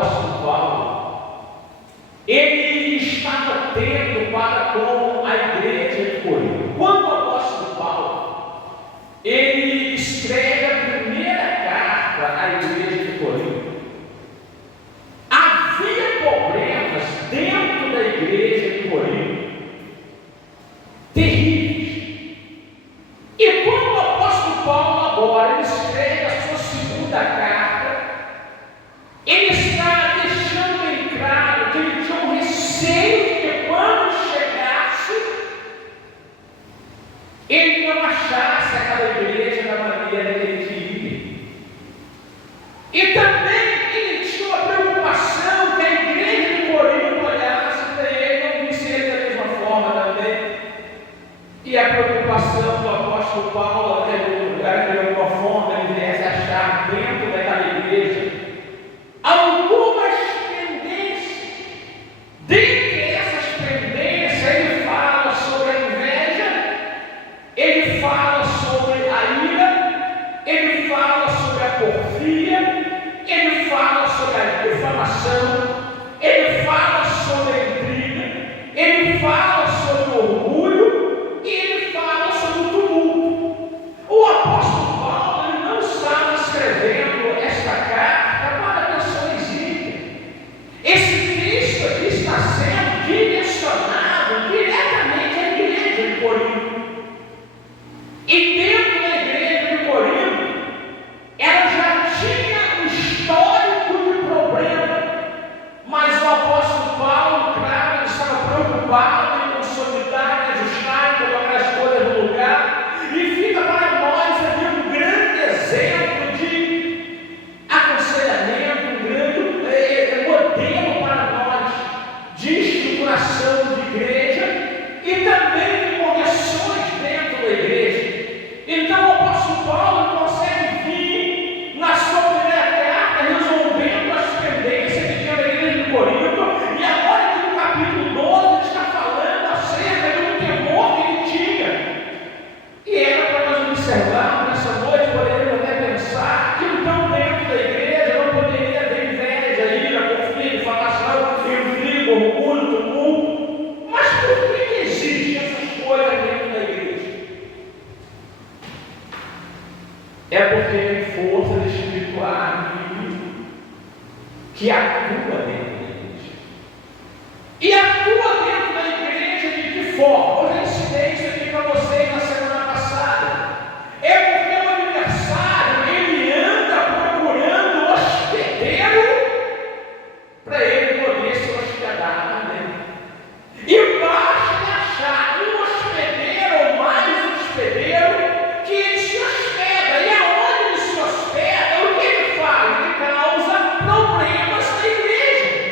apóstolo Paulo, ele estava atento para com a igreja de Corinto. Quando o apóstolo Paulo, ele escreve a primeira carta à igreja de Corinto, havia problemas dentro da igreja de Corinto terríveis. E quando o apóstolo Paulo agora ele escreve a sua segunda carta, ele está deixando bem claro que ele tinha um receio de que quando chegasse, ele não achasse aquela igreja da maneira que ele queria. E também ele tinha uma preocupação que a igreja de Corinto olhasse para ele e não visse ele da mesma forma também. E a preocupação do apóstolo Paulo, até no lugar que de alguma forma ele viesse achar dentro daquela igreja algumas tendências. Dentre essas tendências, ele fala sobre a inveja, ele fala sobre a ira, ele fala sobre a porfia, ele fala sobre a difamação, ele fala sobre a intriga, ele fala sobre o orgulho e ele fala sobre o tumulto. O apóstolo Paulo ele não estava escrevendo esta carta para pessoas ímpias. Esse texto aqui está sendo direcionado diretamente à igreja de Corinto. E dentro da igreja de Corinto, ela já tinha um histórico de problema, mas o apóstolo Paulo, claro, ele estava preocupado em consolidar, em ajustar, em colocar as coisas no lugar, e fica para nós aqui um grande exemplo de aconselhamento, um grande modelo para nós de estruturação de igreja e também de correções dentro da igreja. Então o apóstolo Paulo consegue vir na sua primeira carta resolvendo as pendências que tinha na igreja de Corinto, e agora aqui no capítulo 12 ele está falando acerca do temor que ele tinha. E era para nós observarmos nessa noite, poderíamos até pensar que então dentro da igreja não poderia haver inveja, ira, porfia, difamação, intriga, orgulho, tumulto. Mas por que existem essas coisas dentro da igreja? É porque tem forças espirituais que atuam dentro da igreja. E atua dentro da igreja de que forma? Hoje eu ensinei isso aqui para vocês na semana passada. É porque o adversário ele anda procurando hospedeiro para ele poder se hospedar também. E basta ele achar um hospedeiro ou mais um hospedeiro que ele se hospeda. E aonde ele se hospeda, o que ele faz? Ele causa problemas na igreja.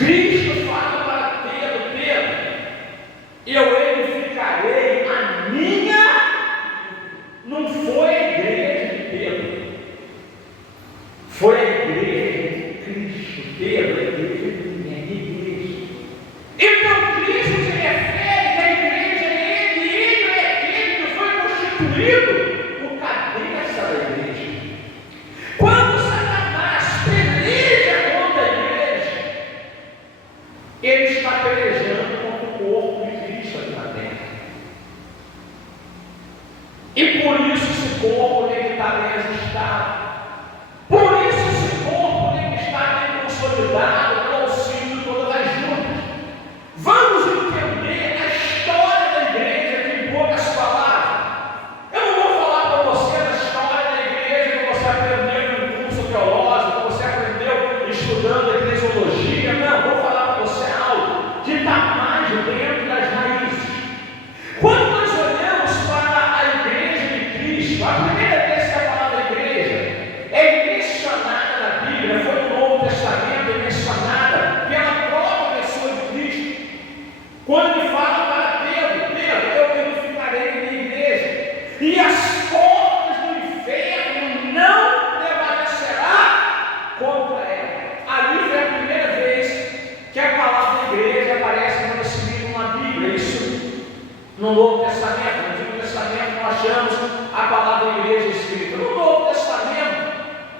Cristo fala para Pedro: eu edificarei a minha. Não foi a igreja de Pedro, foi a igreja de Cristo. Pedro é a igreja de minha igreja. Então Cristo se refere que a igreja é ele é aquele que foi constituído o cabeça da igreja. Quando Satanás peleja contra a igreja, ele está pelejando contra o corpo de Cristo aqui na terra. E por isso esse corpo tem que estar bem ajustado. Por isso esse corpo tem que estar bem consolidado pelo auxílio de todas as juntas. Vamos entender a história da igreja aqui em poucas palavras. Eu não vou falar para você da história da igreja que você aprendeu em um curso teológico, que você aprendeu estudando eclesiologia. Não, vou falar para você algo que está mais dentro das raízes. Quando nós olhamos para a igreja de Cristo, a primeira vez que a palavra igreja é mencionada na Bíblia, foi no Novo Testamento, é mencionada pela própria pessoa de Cristo. Quando ele fala para Pedro: eu edificarei minha igreja, e as portas do inferno não prevalecerá contra ela. Ali foi a primeira vez que a palavra igreja aparece nesse livro na Bíblia. Isso no Novo Testamento. No Antigo Testamento nós achamos a palavra igreja escrita. No Novo Testamento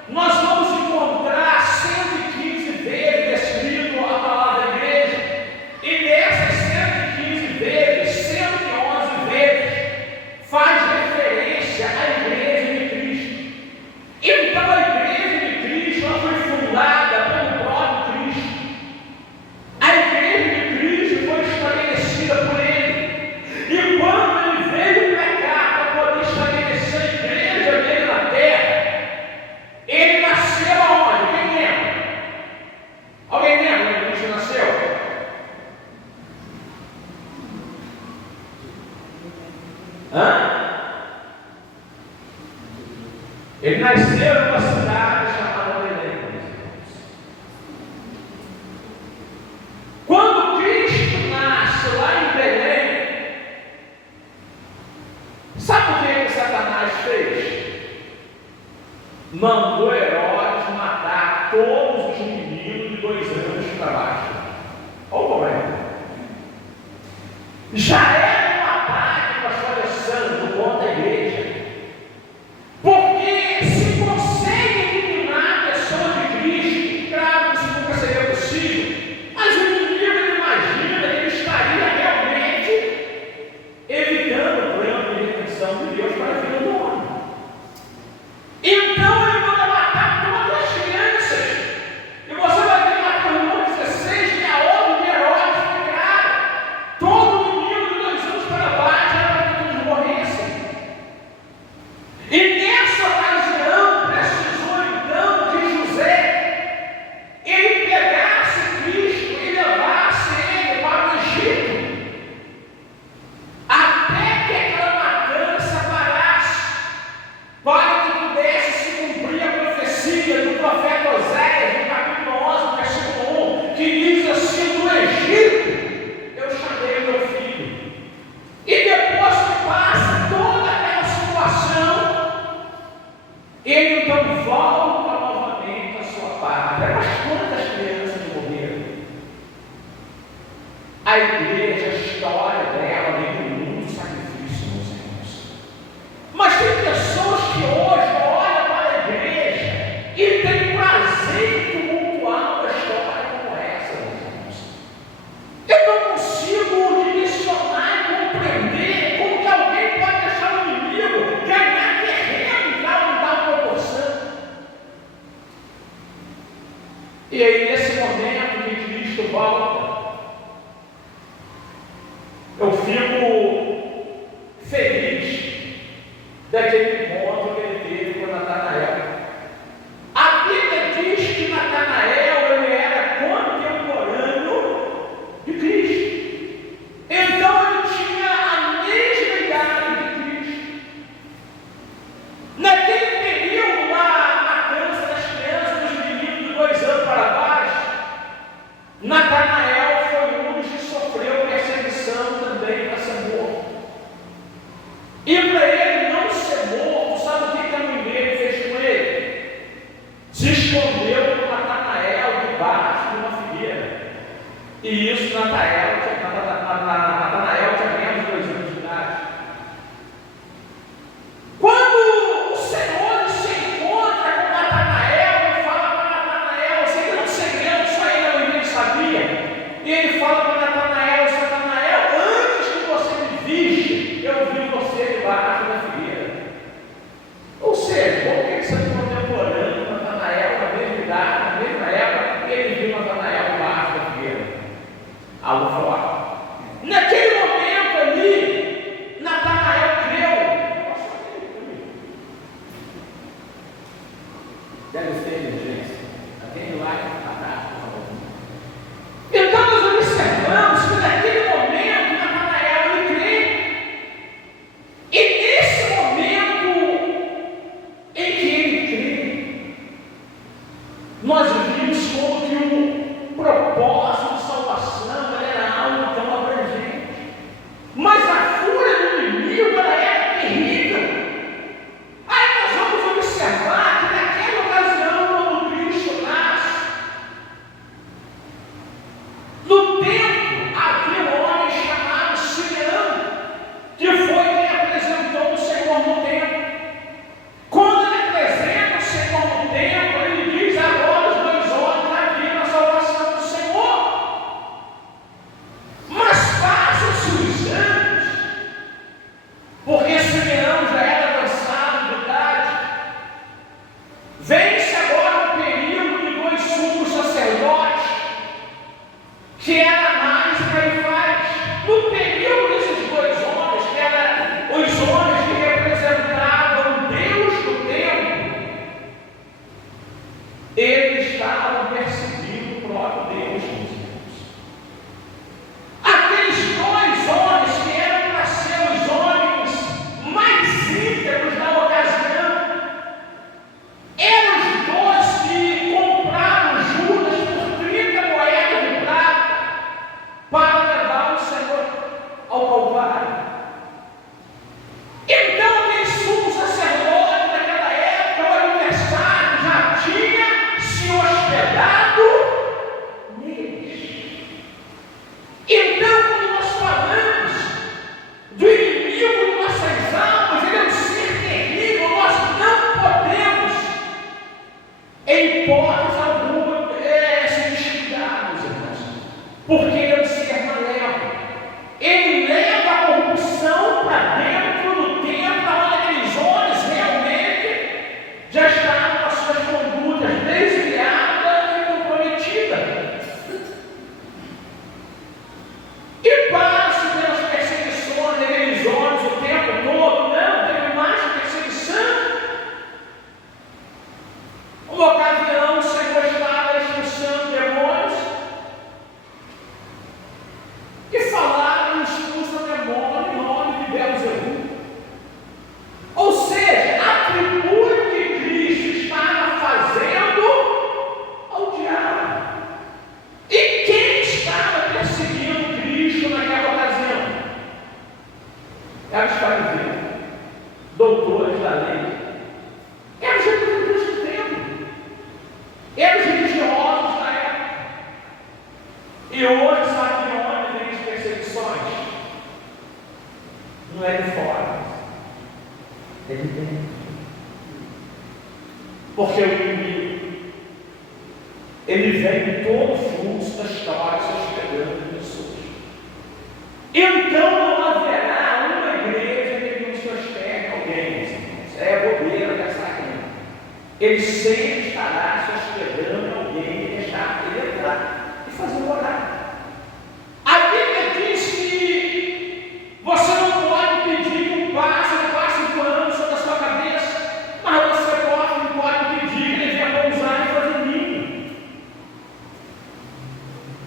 nós vamos encontrar 115 vezes escrito a palavra igreja. E dessas 115 vezes, 111 vezes faz referência à igreja de Cristo. Então a igreja de Cristo ela foi fundada pelo próprio Cristo. A igreja de Cristo foi estabelecida por Ele. E quando Ele veio para cá para poder estabelecer a igreja dele na terra, Ele nasceu aonde? Quem lembra? Alguém lembra onde Cristo nasceu? Ele nasceu numa cidade chamada Belém. Quando Cristo nasce lá em Belém, sabe o que Satanás fez? Mandou Herodes matar todos os meninos de 2 anos para baixo. Olha o problema. Já era um ataque, pastor Alessandro, contra a igreja. Porque se consegue eliminar a pessoa de Cristo, claro que isso nunca seria possível, mas o inimigo ele imagina que ele estaria realmente evitando o plano de redenção de Deus para a vida do homem. Então ele manda matar todas as crianças. E você vai ver lá no número 16 que a ordem de Herodes foi clara: todo menino de 2 anos para baixo era para que todos morressem. E nessa ocasião precisou então de José ele pegasse Cristo e levasse ele para o Egito, até que aquela matança parasse, para que pudesse se cumprir a profecia do profeta Oséias, no capítulo 11, versículo 1, que diz assim: do Egito eu chamei meu filho. E depois que passa toda aquela situação, ele então volta novamente à sua pátria. Mas quantas crianças morreram? A igreja, a história dela vem com muito sacrifício, meus irmãos. Mas tem pessoas que hoje olham para a igreja e têm prazer em tumultuar uma história como essa, meus irmãos. Eu não consigo dimensionar e compreender como que alguém pode deixar o inimigo ganhar terreno em tal proporção. E aí, nesse momento que Cristo volta, eu fico feliz daquele encontro que ele teve com Natanael. A Bíblia diz que Natanael ele era contemporâneo de Cristo. Então ele tinha a mesma idade de Cristo. Naquele período lá, a matança das crianças, dos meninos de 2 anos para baixo, Natanael debaixo de uma figueira. E isso Natanael tinha menos de 2 anos de idade. Quando o Senhor se encontra com Natanael e fala para Natanael, sei que era um segredo, só ele sabia. E ele fala para Natanael, antes que você me visse, eu vi você debaixo da figueira. Ou seja, como que você está contemporâneo com Natanael na mesma idade, na mesma época, ele viu Natanael debaixo da figueira? Algo forte. Naquele momento ali, Natanael creu. Deve ser inteligência. Atende lá e atrás, por favor. Então nós observamos que naquele momento Natanael ele crê. E nesse momento em que ele crê, nós vimos como que o propósito de salvação era algo tão abrangente. Mas a fúria do inimigo era terrível. Aí nós vamos observar que naquela ocasião, quando Cristo nasce, no templo havia um homem chamado Simeão, que foi quem apresentou o Senhor no templo. Quando ele apresenta o Senhor no templo, ele diz: agora os 2 homens haviam a salvação do Senhor. Mas passam-se os anos, porque Simeão já era avançado de idade. Vem-se agora um período de 2 sumos sacerdotes, que era Anás e Caifás. No período desses 2 homens, que eram os homens que representavam Deus do templo, eles estavam perseguindo o próprio Deus, meus irmãos. Aqueles 2 homens que eram para ser os homens mais íntegros da ocasião, eram os 2 que compraram Judas por 30 moedas de prata para levar o Senhor ao Calvário. Então, aquele sumo sacerdote naquela época, o aniversário, já tinha se hospedado neles. Então, quando nós falamos do inimigo de nossas almas, ele é um ser terrível, nós não podemos, em hipótese alguma, se descuidar, meus irmãos, porque ele é um ser malévolo. Ele leva a corrupção para dentro do templo, onde aqueles homens realmente já estavam com as suas condutas desviadas e comprometidas. E passa pelas perseguições daqueles homens o tempo todo. Não, teve mais perseguição. Uma ocasião, o Senhor estava expulsando demônios e falaram: expulsa demônio em nome de Beelzebub. Ou seja, atribui o que Cristo estava fazendo ao diabo. E quem estava perseguindo Cristo naquela ocasião? Era os fariseus, doutores da lei. Eram os representantes do templo. Eram os religiosos da época. E hoje, sabe de onde vem as perseguições? Não é de fora, é de dentro. Porque o inimigo, ele vem de todo o fluxo da história se hospedando em pessoas. Então não haverá uma igreja que não se hospede alguém, meus irmãos. É bobeira pensar que não. Ele sempre estará se hospedando em alguém e deixar ele entrar e fazer o horário. A Bíblia diz que você não pode pedir que um pássaro passe voando sobre a sua cabeça, mas você pode pedir que ele venha pousar e fazer ninho.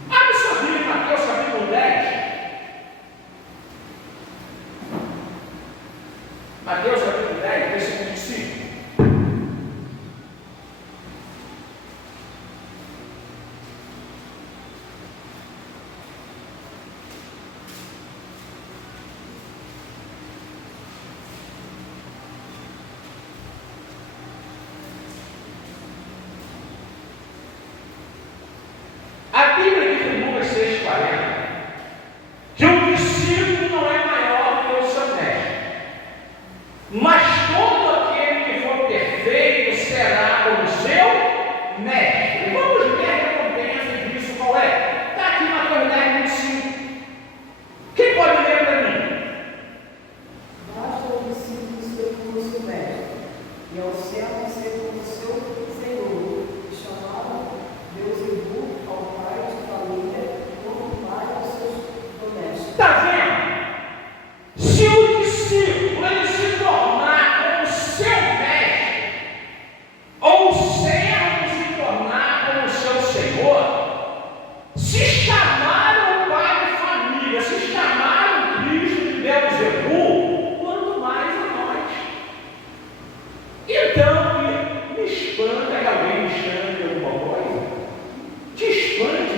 Abre sua Bíblia em Mateus capítulo 10. Mateus capítulo 10, versículo 5.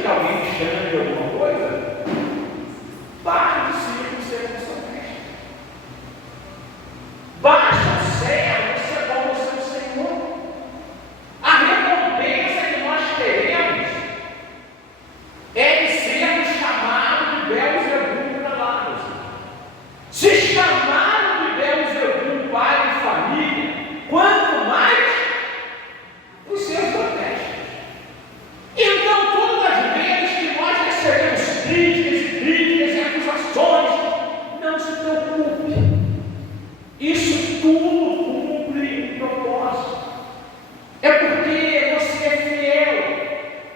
que alguém te chame de alguma coisa, baixa de si com ser honesto. Baixa o servo ser bom no seu Senhor. A recompensa que nós teremos é de sermos chamados de Beelzebul para lá. Se chamaram de Beelzebul pai e família, quanto mais os seus domésticos. Então, todas as vezes que nós recebemos críticas e acusações, não se preocupe. Isso tudo cumpre um propósito. É porque você é fiel.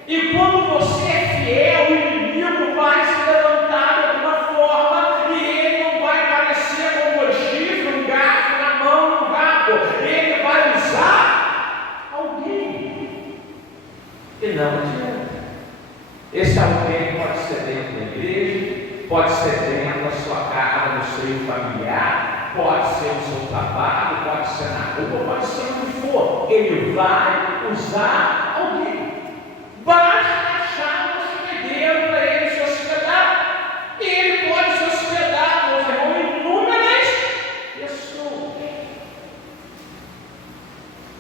E quando você é fiel, o inimigo vai se levantar de alguma forma e ele não vai aparecer com um chifre, um garfo na mão, um rabo. Ele vai usar alguém. E não adianta. Esse alguém pode ser dentro da igreja, pode ser dentro da sua casa, no seio familiar, pode ser no seu trabalho, pode ser na rua, pode ser onde for. Ele vai usar alguém. Basta achar um hospedeiro para ele se hospedar. E ele pode se hospedar, meus irmãos, em inúmeras pessoas.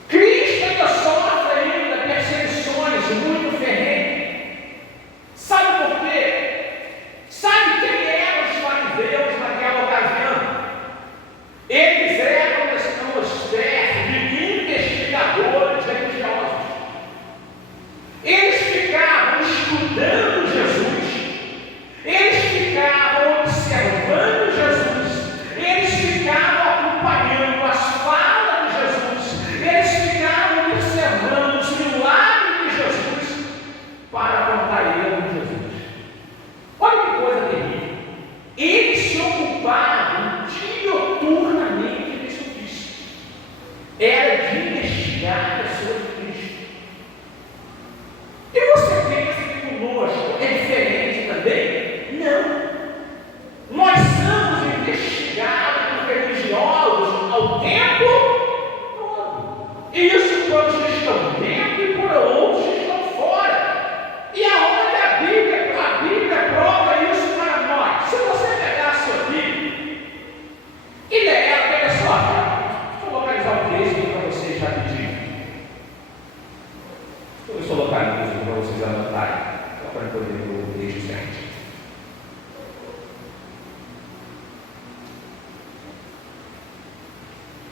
Cristo ainda sofre ainda perseguições muito ferrenhas. Sabe por quê? Sabe quem eram os fariseus naquela ocasião? Eles eram uma espécie de investigadores religiosos. Eles ficavam estudando Jesus, eles ficavam observando Jesus, eles ficavam acompanhando as falas de Jesus, eles ficavam observando os milagres de Jesus para contar ele de Jesus. Olha que coisa terrível. Eles se ocupavam dioturnamente desse ofício. Era de investigar a pessoa de Cristo. E você pensa que conosco é diferente também? Não. Nós somos investigados por religiosos ao tempo todo. Isso por uns que estão dentro e por outros que estão fora. E aonde a Bíblia prova isso para nós. Se você pegar a sua Bíblia e ler ela, pega só, vou localizar o texto para vocês rapidinho. Eu sou localizado para vocês anotarem, para poder ver o texto certo.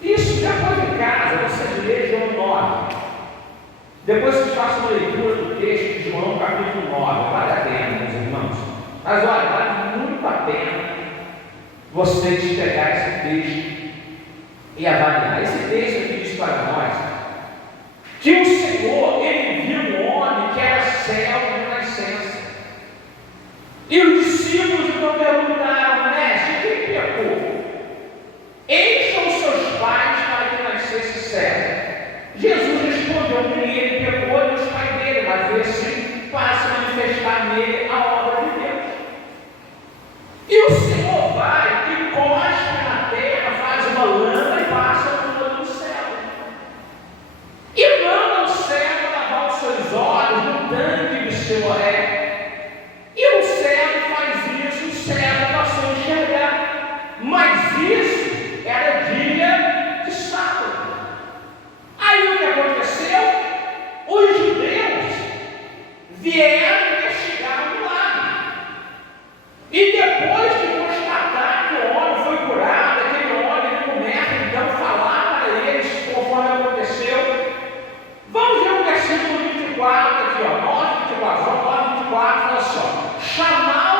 Isso, depois de casa, vocês lêem João 9. Depois que façam uma leitura do texto de João capítulo 9, vale a pena, meus irmãos. Mas olha, vale muito a pena vocês pegar esse texto e avaliar. Esse texto aqui diz para nós que o Senhor, ele viu um homem que era cego de nascença. E os discípulos então perguntaram: mestre, quem pecou? Encham seus pais para que nascesse cego. Jesus respondeu que ele pecou e os pais dele, mas esse para se manifestar nele a obra de Deus. E o Senhor vai e cospe na terra, faz uma lâmpada e passa por todo o céu. E manda o cego lavar os seus olhos no tanque de Siloé. E o cego faz isso, o cego passou a enxergar. Mas isso era dia de sábado. Aí o que aconteceu? Os judeus vieram investigar o milagre. E depois de constatar que o homem foi curado, aquele homem começa então a falar para eles conforme aconteceu. Vamos ver o versículo 24 aqui, ó, 9:24, João 9:24, olha só. Chamaram,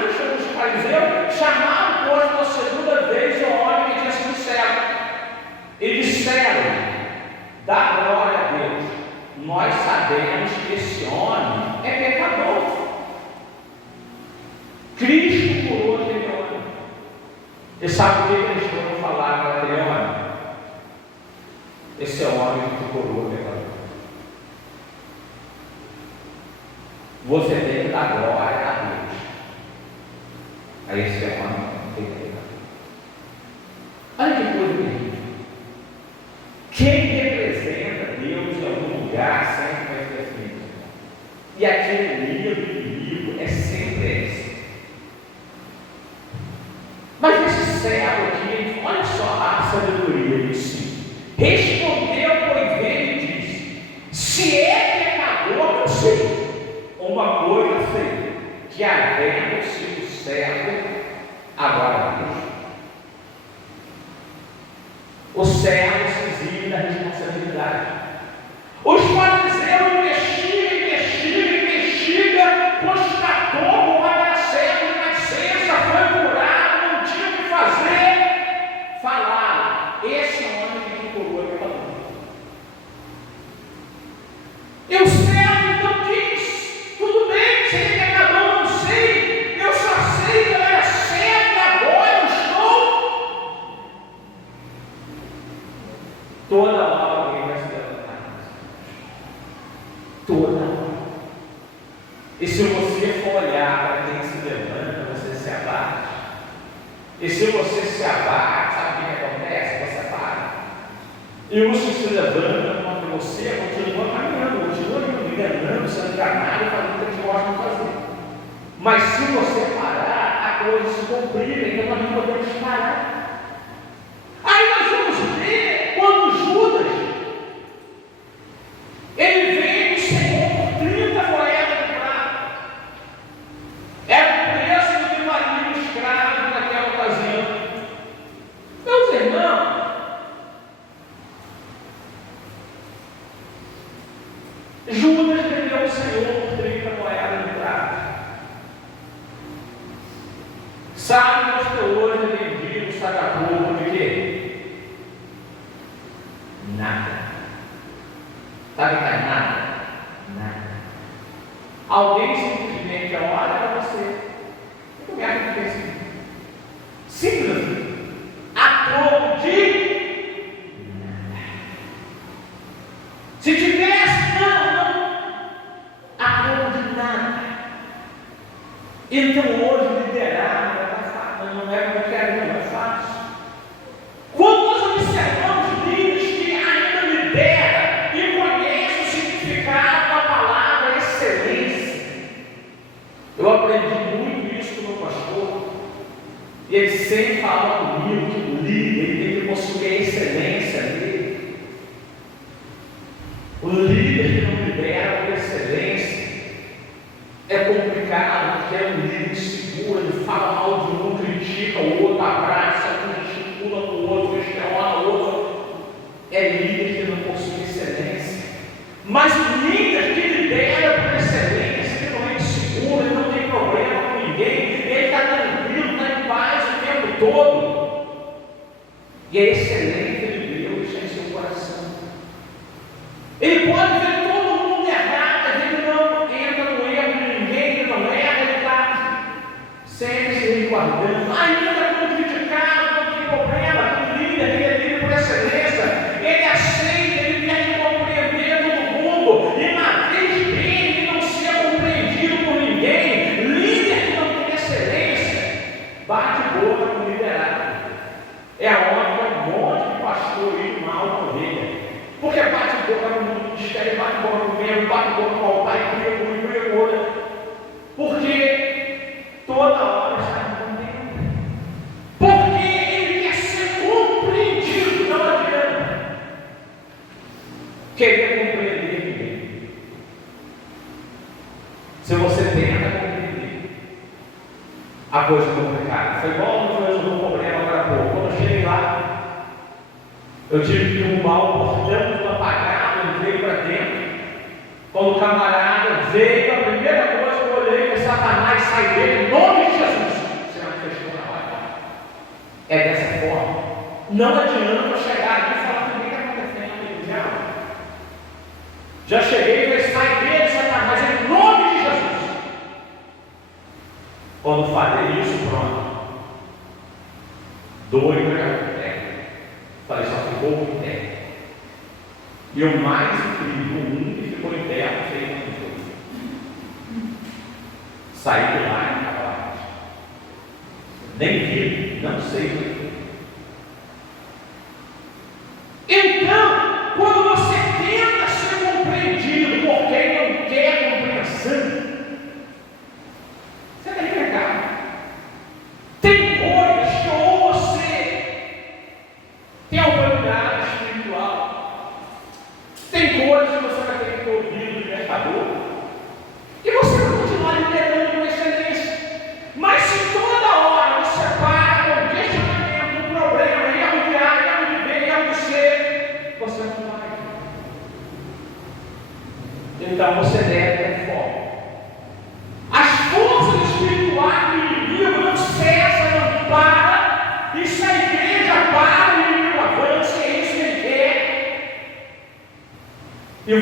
deixa os fariseus, chamaram, pois, pela segunda vez o homem que tinha sido cego. E disseram: dá glória a Deus, nós sabemos que esse homem é pecador. Cristo curou aquele homem. E sabe o que eles foram falar para aquele homem? Esse é o homem que curou aquele homem. Você tem que dar glória a Deus. Aí esse é o homem que tem que dar. Olha que coisa terrível. Quem representa Deus em algum lugar sempre vai ser assim. E a tirania do inimigo é sempre essa. Mas esse servo aqui, olha só a sabedoria disso. Respondeu, pois, ele e disse: se é pecador, não sei. Uma coisa sei, que havendo sido servo, agora vejo. O servo se exime da responsabilidade. Os fariseus investiga, constatou como era servo de nascença, foi curado, não tinha o que fazer. Falaram: esse é o homem que curou a pecador. E o servo então diz: tudo bem, se ele é pecador, não sei. Eu só sei que eu era servo e agora eu estou. Toda hora alguém vai se levantar. Toda hora. E se você for olhar para quem se levanta, você se abate. E se você se abate, sabe o que acontece? Você para. E os que se levantam contra você continuam caminhando, continuam enganando, sendo enganado e fazendo o que eles gostam de fazer. Mas se você parar, a coisa se complica, então nós não podemos parar. Aí nós vamos ver quando Judas ele veio do Senhor por 30 moedas de prata. Era o preço do que valia um escravo naquela ocasião. Meus irmãos, Judas vendeu o Senhor por 30 moedas de prata. Sabe que os teólogos é vendido, sabe a pouco de quê? Nada. Sabe o que é nada? Nada. Alguém simplesmente olha para você e começa a dizer assim: simples, a troco de nada. Se tivesse, não, a troco de nada. Então hoje liderar não é qualquer um, é fácil. Quando nós observamos líderes que ainda lideram e conhecem o significado da palavra excelência, eu aprendi muito isso com o meu pastor, e ele sempre fala comigo que o líder tem que possuir a excelência dele. O líder que não lidera com excelência é complicado, porque é um líder inseguro, ele fala mal de um, critica o outro, abraça, gesticula com o outro, questiona o outro. É líder que não possui excelência. Mas o líder que lidera por excelência, que não é inseguro, ele não tem problema com ninguém, ele está tranquilo, está em paz o tempo todo. E a excelência de Deus está em seu coração. Ele pode ver todo mundo errado, ele não entra no erro de ninguém, ele não erra, ele está sempre se resguardando. Ainda quando criticado, não tem problema, que líder, ele é líder por excelência, ele aceita, ele quer que compreender todo mundo, e na vez dele não ser compreendido por ninguém, líder que não tem excelência, bate boca com o liderado. É aonde um monte de pastor ir mal com ele. Porque bate boca no mundo do ministério, bate boca no membro, bate boca no altar, e cria um e cria outro. Porque toda hora está entendendo. Porque ele quer ser compreendido, não adianta querer compreender ninguém. Se você tenta compreender, a coisa é complicada. Foi igual no meu problema agora há pouco. Quando eu cheguei lá, eu tive que derrubar o portão tudo apagado, entrei para dentro. Quando o camarada veio, a primeira coisa que eu olhei foi Satanás sair dele, em nome de Jesus. Se manifestou na hora. É dessa forma. Não adianta eu chegar aqui e falar: o que está acontecendo aqui, diabo? Já cheguei e falei: sai dele, Satanás, em nome de Jesus. Quando falei isso, pronto. Doido para falei: só ficou em pé. E o mais incrível, um que ficou em pé, não sei quem foi. Saí de lá e estava lá. Nem vi, não sei o que foi. Então, quando você tenta ser compreendido por quem não quer compreensão,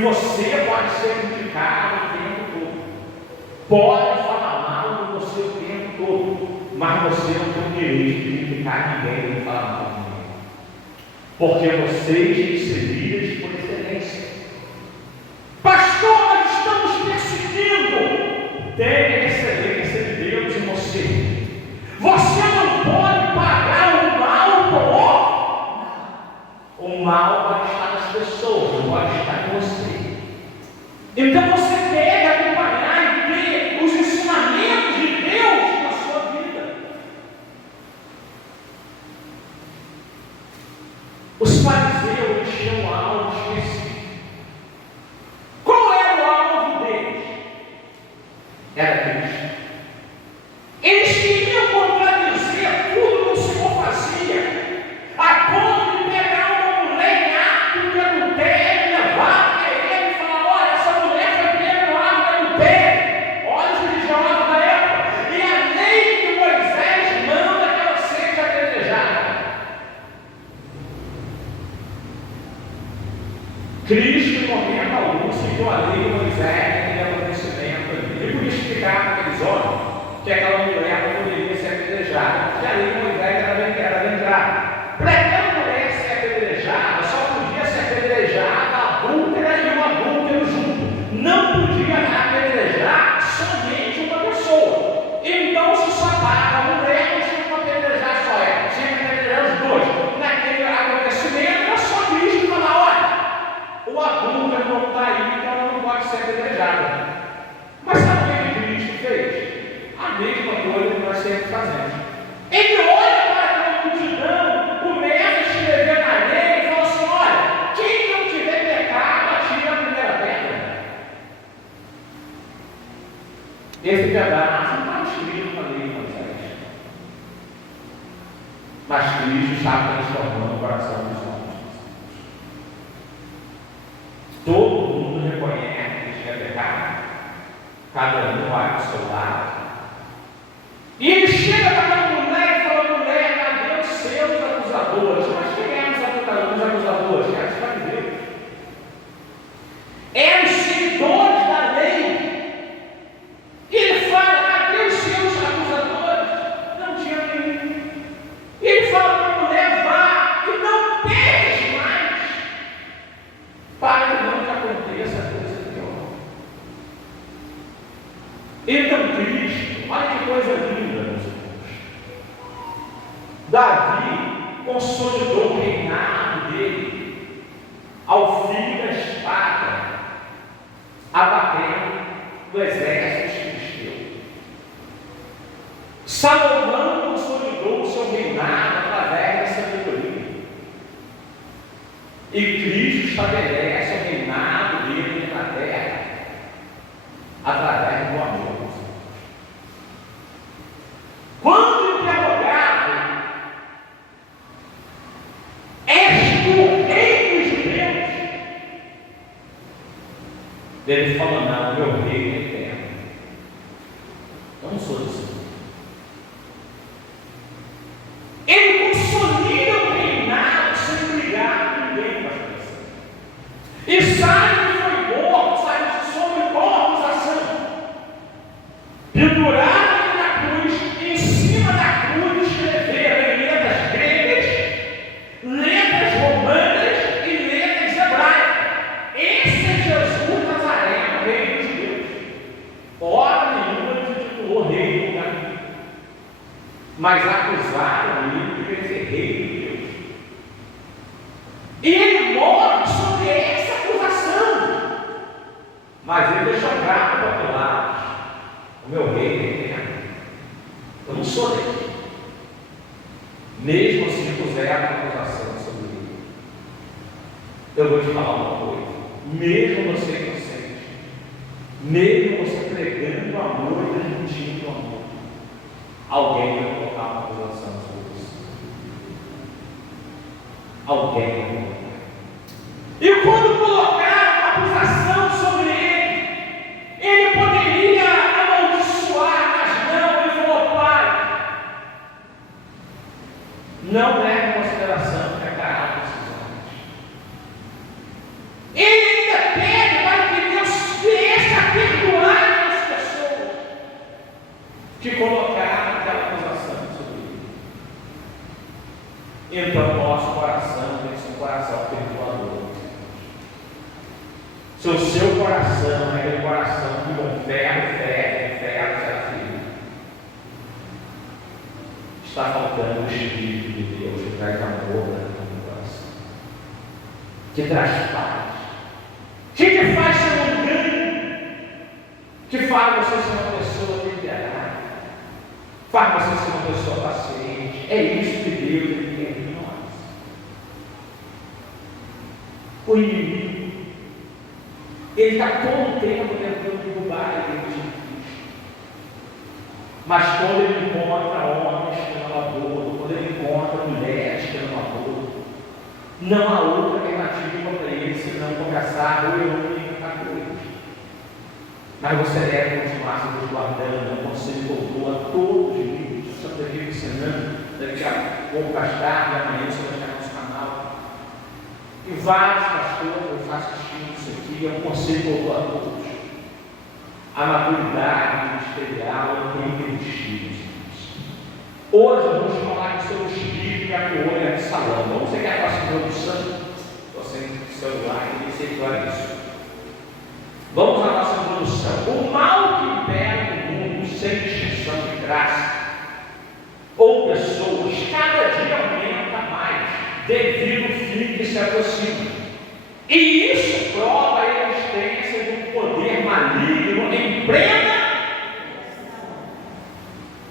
você pode ser criticado o tempo todo. Pode falar mal de você o tempo todo. Mas você não tem o direito de criticar ninguém nem falar mal de ninguém. Porque vocês têm que ser líderes por excelência. Pastor, nós estamos perseguindo. Tem a excelência de Deus em você. Você não pode pagar o mal com o mal. O mal pode estar nas pessoas, não pode estar em você. Então você deve acompanhar e ver os ensinamentos de Deus na sua vida. Os fariseus tinham um alvo específico. Qual era o alvo deles? Era Cristo. Eles queriam contradizer tudo que o Senhor fazia, a ponto de pegar uma mulher em ato de adultério, levar até ele e falar: olha, essa mulher foi pega no ato de adultério. Olha os religiosos da época. E a lei de Moisés manda que ela seja apedrejada. Cristo, em momento algum, citou a lei de Moisés naquele acontecimento ali. Ele podia explicar para aqueles homens que aquela mulher não poderia ser apedrejada, porque a lei de Moisés era bem clara. Para aquela mulher ser apedrejada, só podia ser apedrejada a adúltera e o adúltero junto. Não podia apedrejar somente uma pessoa. Então, se só dava a mulher, não tinha que apedrejar só ela, tinha que apedrejar os dois. Naquele acontecimento, era só Cristo falar: olha, o adúltero não está aí, então ela não pode ser apedrejada. Mas sabe o que Cristo fez? A mesma coisa que nós sempre fazemos. Ele olha para aquela multidão, começa a escrever na lei e fala assim: olha, quem não tiver pecado, atira a primeira pedra. Esse pedaço não está escrito na lei de Moisés. Mas Cristo está transformando o coração dos homens. Todo mundo reconhece que tinha pecado. Cada um vai para o seu lado. E ele chega para aquela mulher e fala: mulher, cadê os seus acusadores? Mas quem eram os acusadores? Eram os fariseus. Eram os seguidores da lei. E ele fala: cadê os seus acusadores? Não tinha nenhum. E ele fala para a mulher: vá e não peques mais, para que não te aconteça coisa pior. Então Cristo, olha que coisa linda, meus irmãos. Davi consolidou o reinado dele ao fim da espada, abatendo o exército filisteu. Salomão consolidou o seu reinado através da sabedoria. E Cristo estabelece o reinado dele na terra através do amor. Quando interrogado: és tu rei dos judeus? Ele falou: não, meu rei é eterno. Eu não sou desse mundo. Ele consolida o reinado sem brigar com ninguém, pastor. E sabe que foi morto, sabe sobre qual acusação? Pendurado na cruz, em cima da cruz escreveram em letras gregas, letras romanas e letras hebraicas: esse é Jesus Nazareno, rei dos judeus. Hora nenhuma ele se titulou rei do lugar, mas acusaram ele de ele ser rei de Deus. E ele morre sobre essa acusação, mas ele deixou claro para Pilatos: o meu rei é eterno. Eu não sou daqui. Mesmo se puseram a acusação sobre ele, eu vou te falar uma coisa: mesmo você inocente, mesmo você pregando o amor e transmitindo o amor, alguém vai colocar uma acusação sobre você. Alguém vai colocar. E quando colocaram uma acusação sobre ele poderia amaldiçoar, mas não. Ele falou: pai, não leve em consideração o pecado desses homens. Ele ainda pede te colocar naquela acusação sobre ele. Então, nosso coração tem que ser um coração perdoador. Se o seu coração é aquele coração que confere, será filho, está faltando o Espírito de Deus que traz amor no coração, que traz paz, que te faz ser um grande, que faz você ser uma pessoa temperada, faz você ser uma pessoa paciente. É isso que Deus quer de nós. O inimigo, ele está todo o tempo tentando derrubar a identidade. Mas quando ele encontra homens que não abortam, quando ele encontra mulheres que não abortam, não há outra alternativa para ele senão conversar ou eu a coisa. Mas você deve continuar se resguardando, como você me colocou a todos os livros. Estamos aqui ensinando, daqui a pouco mais tarde, amanhã você vai estar no nosso canal. E vários pastores eu faço assistindo isso aqui, é um conselho a todos. A maturidade ministerial é um nível de espírito. Hoje vamos falar sobre o espírito e a colônia de salão. Vamos pegar a nossa introdução. Estou sem celular e receituar isso. Vamos à nossa introdução. O mal que impera no mundo sem distinção de graça ou pessoas, cada dia aumenta mais devido ao fim que se aproxima. E isso prova a existência de um poder maligno em plena.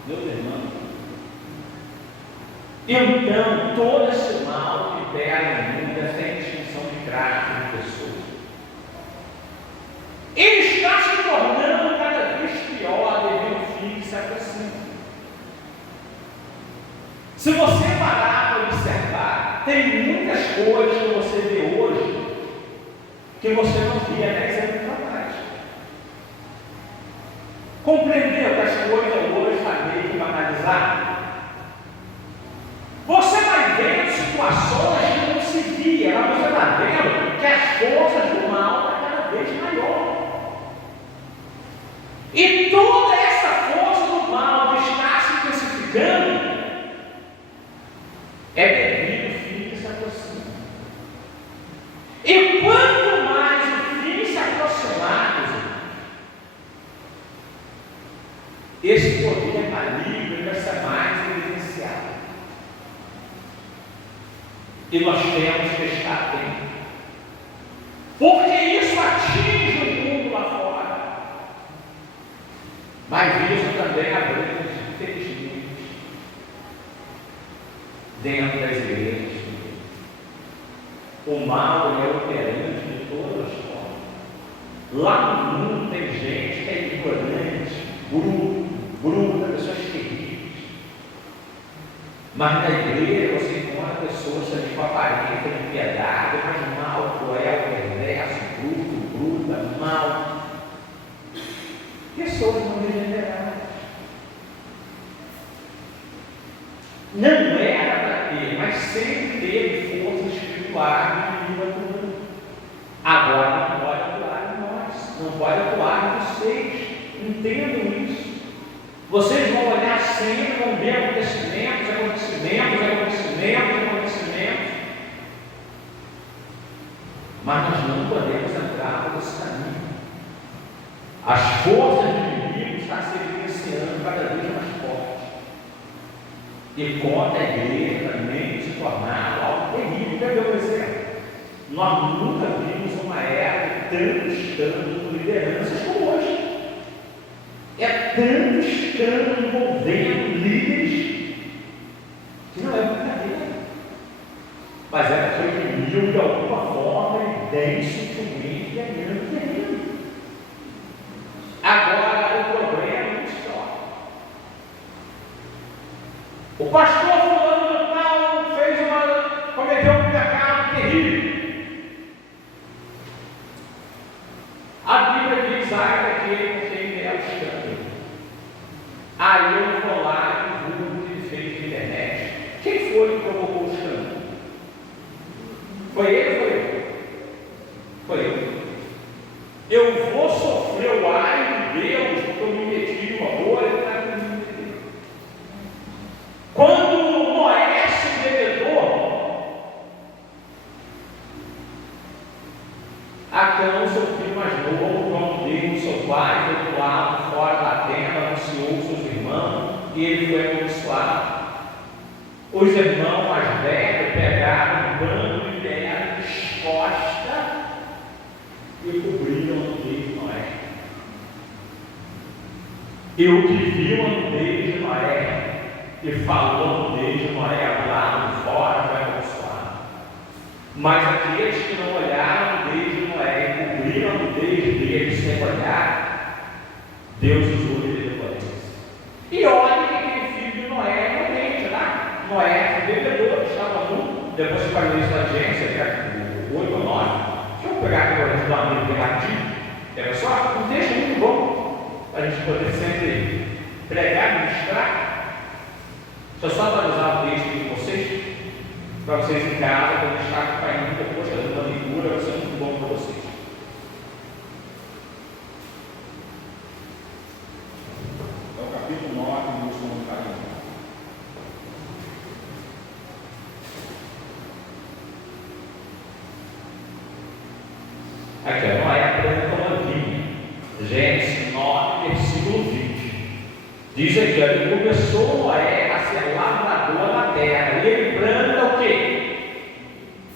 Meu irmão. Então, todo esse mal que impera no mundo é sem distinção de graça de pessoas. Ele está se tornando cada vez pior devido ao fim que se aproxima. Se você parar para observar, tem muitas coisas que você vê hoje que você não via 10 anos atrás. Compreendeu que as coisas hoje estão meio que banalizadas? Você vai vendo situações que não se via, mas você está vendo que as forças do mal estão cada vez maior. E toda essa força do mal que está se intensificando é devido ao fim que se aproxima. E quanto mais o fim se aproximar, esse poder maligno vai ser mais evidenciado. E nós temos que estar atentos, porque isso atinge o mundo lá fora, mas isso também abrange, infelizmente, dentro das igrejas. O mal é operante de todas as formas. Lá no mundo tem gente que é ignorante, bruta, pessoas terríveis. Mas na igreja você encontra pessoas também com aparência de piedade, mas mal, cruel, perverso, bruta, mal. Pessoas não regeneradas. Não era para ter, mas sempre teve forças espirituais no mundo. Agora não pode atuar em nós, não pode atuar em vocês. Entendam isso. Vocês vão olhar sempre, vão ver acontecimentos, mas nós não podemos entrar por esse caminho. As forças do inimigo estão se evidenciando cada vez mais fortes. E contra a igreja também se tornar algo terrível. Quer ver um exemplo? Nós nunca vimos uma era de tanto escândalo de lideranças como hoje. É tanto escândalo envolvendo líderes que não é brincadeira. Mas é porque o inimigo, de alguma forma, ele denso, sutilmente, é grande terreno. Agora, o problema é muito histórico. O pastor fulano de tal cometeu um pecado terrível. A Bíblia diz, daquele com quem é o escândalo. Aí eu vou lá e julgo o que ele fez na internet. Quem foi que provocou o escândalo? Foi ele ou foi eu? Foi eu. Eu vou sofrer o ai de Deus porque eu me meti em uma bolha. e ele foi amaldiçoado. Os irmãos mais velhos pegaram um bando de terra exposta e cobriram a nudez de Noé. E o que viu a nudez de Noé e falou a nudez de Noé lá de fora foi amaldiçoado. Mas aqueles que não olharam a nudez de Noé e cobriram a nudez dele sem olhar, Deus usou ele depois. E olha que aquele filho de Noé não mente lá. Noé, bebedor, estava nu. Depois que falou isso na agência, que é o 8 ou 9. Deixa eu pegar aqui o do amigo bem rapidinho. Era só um texto muito bom para a gente poder sempre pregar, ministrar. Deixa eu só atualizar o texto aqui com vocês, para vocês em casa, para deixar acompanhando depois, fazendo uma leitura, vai ser muito bom para vocês. É o capítulo 9 do Senhor Carinho. Aqui, Noé apresenta uma vinha. Gênesis 9, versículo 20. Diz aqui, ele começou Noé a ser lavrador na terra. E ele planta o quê?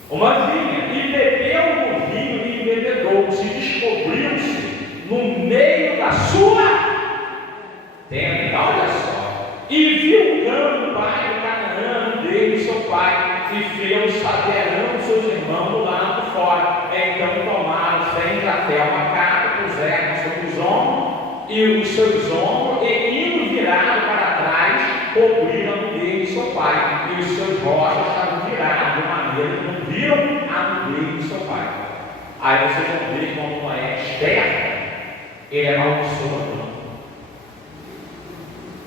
Uma vinha. E bebeu o vinho e embebedou-se. E descobriu-se no meio da sua tenda. Olha só. E viu o Cã, o pai do Canaã, dele, seu pai, e fez saberão seus irmãos do lado de fora. Então tomaram sem até uma capa, puseram sobre os ombros e os seus ombros, e indo viraram para trás, cobriram dele e seu pai, e os seus rostos estavam virados de maneira que não viram a nudez de seu pai. Aí vocês vão ver como Noé é esperto, ele é maldiçoador.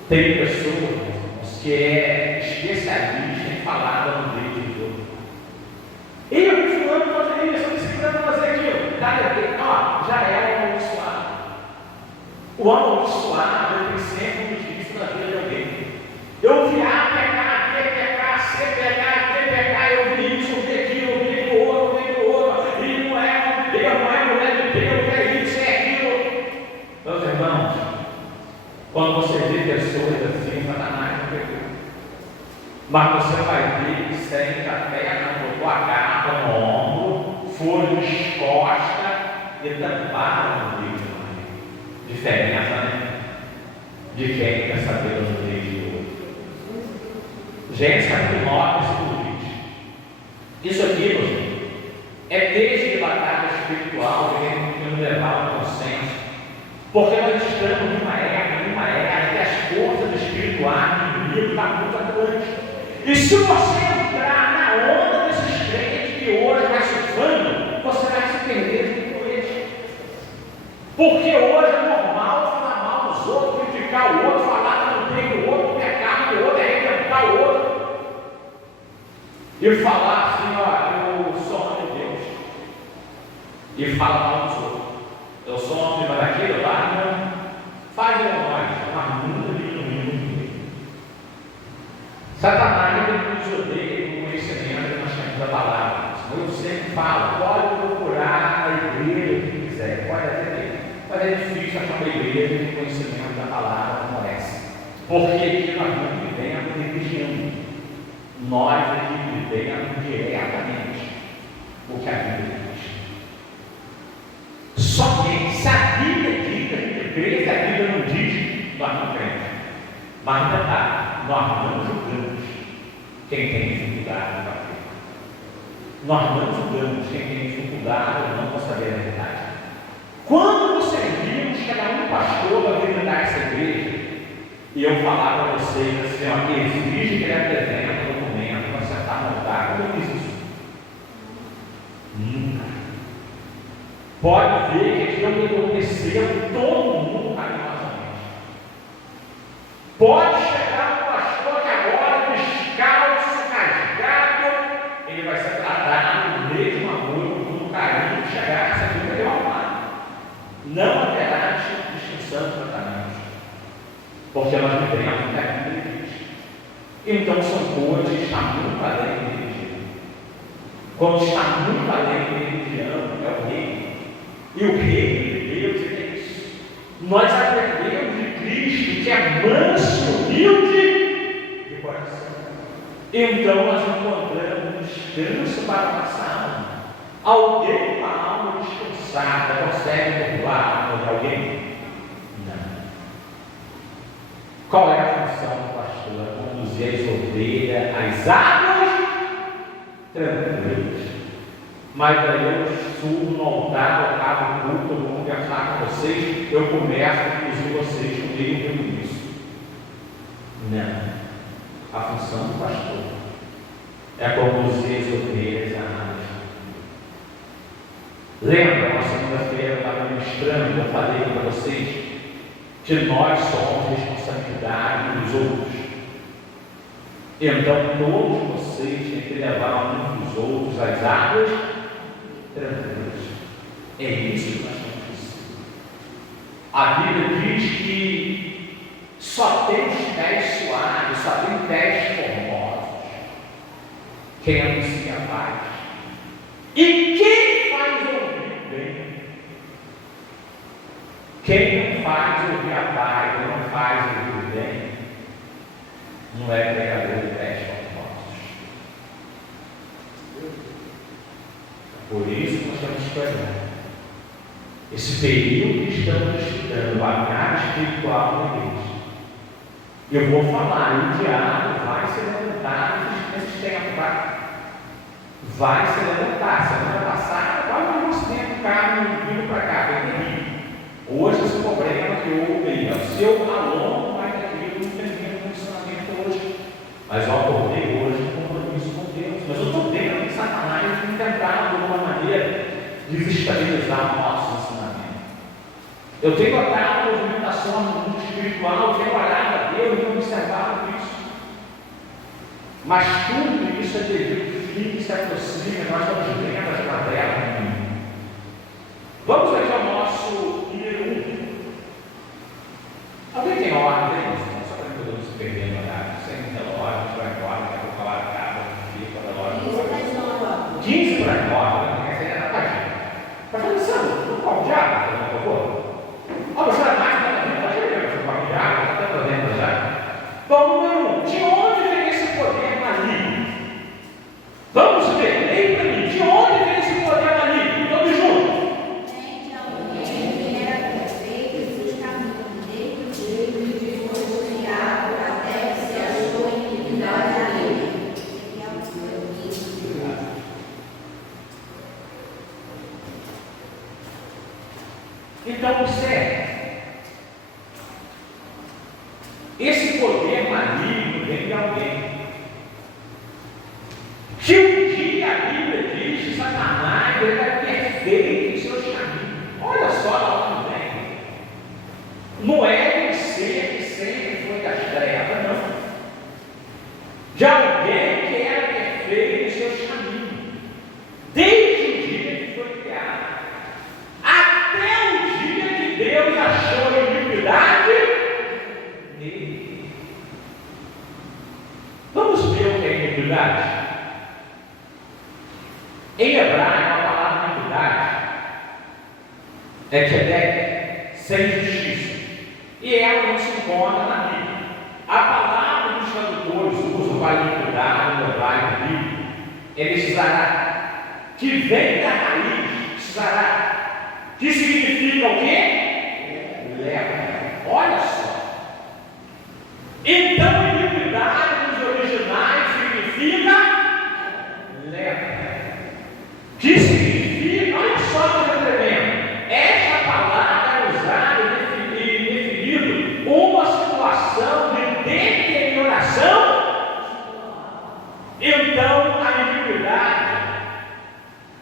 Tem pessoas que é especialista em falar da nudez de Deus. E eu fui fulano fazer isso, eu disse fazer aquilo. Cara, ó, já é o amaldiçoado. O amaldiçoado ele tem sempre um difícil na vida de alguém. Eu vi A pecar, B pecar, C pecar, D pecar, eu vi isso, eu vi aquilo, eu vi aquilo outro, eu vi aquilo outro, e não é Deus, não é mulher de Deus, é isso, é aquilo. Meus irmãos, quando você vê pessoas assim, Satanás não pegou. Mas você vai ver que segue a terra, botou a capa no ombro, folha exposta e tamparam o livro. Diferença, né? De quem quer saber do nudez de outro. Gênesis capítulo 9, versículo 20. Isso aqui, meus irmãos, é texto de batalha espiritual que nos levar ao consenso. Porque nós estamos numa era que as forças espirituais do inimigo estão muito atuantes. E se você entrar na onda desses crentes que hoje vai surfando, você vai se perder com eles. Porque hoje é normal falar mal dos outros, criticar o outro, falar no meio do outro, pecar no outro, arrebentar o outro. E falar assim, ó, eu sou homem de Deus. E fala mal dos outros. Eu sou homem daquilo lá, não. Faz o nós, mas nunca diminuiu. Satanás nos odeia com o conhecimento que nós temos da palavra. Eu sempre falo, pode procurar a igreja que quiser, pode até ter. Mas é difícil achar uma igreja com conhecimento da palavra como essa. Porque aqui nós não vivemos religião. Nós aqui vivemos diretamente o que a Bíblia diz. Somente se a Bíblia diz, a gente crê, se a Bíblia não diz, nós não cremos. Mas ainda está, nós não julgamos quem tem dificuldade para crer. Nós não julgamos quem tem dificuldade ou não para saber a verdade. Quando vocês viram chegar um pastor para visitar essa igreja, e eu falar para vocês assim, ó, exige que ele apresente um documento para sentar no altar, como eu fiz isso? Nunca. Pode ver que aquilo que aconteceu, todo mundo carinhosamente. Pode chegar um pastor que agora, descalço, rasgado, ele vai ser tratado no mesmo amor, com carinho, chegar essa vida de alma. Não haverá distinção de tratamentos, porque nós vivemos o que a Bíblia diz. Então são coisas que estão muito além da religião. Quando está muito além da religião, é o reino. E o reino de Deus é isso. Nós aprendemos de Cristo que é manso, humilde Então nós encontramos descanso para a nossa alma. Alguém com a alma descansada consegue doar a alma de alguém? Não. Qual é a função do pastor? Conduzir as ovelhas às águas tranquilas. Mas daí eu subo no altar, eu acabo o culto, eu vou conversar com vocês, eu começo a conduzir vocês comigo isso. Não. A função do pastor é conduzir as ovelhas à água. Lembra, na segunda-feira eu estava ministrando, eu falei para vocês que nós somos responsabilidade dos outros. Então todos vocês têm que levar uns dos outros às águas tranquilas. É isso que nós temos. A Bíblia diz que só tem os pés suaves, só tem pés formosos quem anuncia a paz. E quem faz ouvir bem? Quem não faz ouvir a paz, quem não faz ouvir bem, não é pregador de pés formosos. Por isso nós estamos esperando esse período que estamos estudando, o agarre espiritual da igreja. Eu vou falar, o diabo vai se levantar nesse tempo, vai se levantar. Semana passada, quase o nosso tempo, carro vindo para cá, foi terrível. Hoje esse problema que houve aí, o seu aluno vai ter aquilo, não tem funcionamento hoje. Mas eu acordei hoje com compromisso com Deus. Mas eu estou vendo que Satanás tem tentado de uma maneira desestabilizar o nosso ensinamento. Eu tenho notado a movimentação no mundo espiritual, eu tenho olhado a Deus e observado isso. Mas tudo isso é devido ao fim que se aproxima, nós estamos vendo as matérias. Vamos aqui ao nosso número 1. Alguém tem ordem aí? Só para que não se perder no horário. Sem relógio, a gente vai embora, daqui a pouco ela acaba, fica o relógio. 15 para 9, né? Essa aí é na página. Mas pensando, qual diabo, por favor? Você vai mais para dentro, pode ver, qual diabo, está para dentro já. Bom, número 1, de onde vem esse poder maligno? Vamos ver, leia para mim, de onde vem esse poder maligno? Todos juntos. Então, observe, esse poder maligno vem de alguém. Que um dia a Bíblia diz que Satanás ele é perfeito em seus caminhos. Olha só de onde vem. Não é um ser que sempre foi das trevas, não. De alguém que era perfeito em seus caminhos. Desde o dia que foi criado. Até o dia que Deus achou iniquidade nele. Vamos ver o que é iniquidade? Em hebraico, a palavra iniquidade é tzedek, sem justiça. E ela não se encontra na Bíblia. A palavra que os tradutores usam para iniquidade no hebraico bíblico é tzará, que vem da raiz tzará, que significa o quê? Lepra. Olha só. Então, iniquidade nos originais significa lepra. Que significa, olha só o que eu estou tremendo. Esta palavra é usada e definido uma situação de deterioração. Então, a iniquidade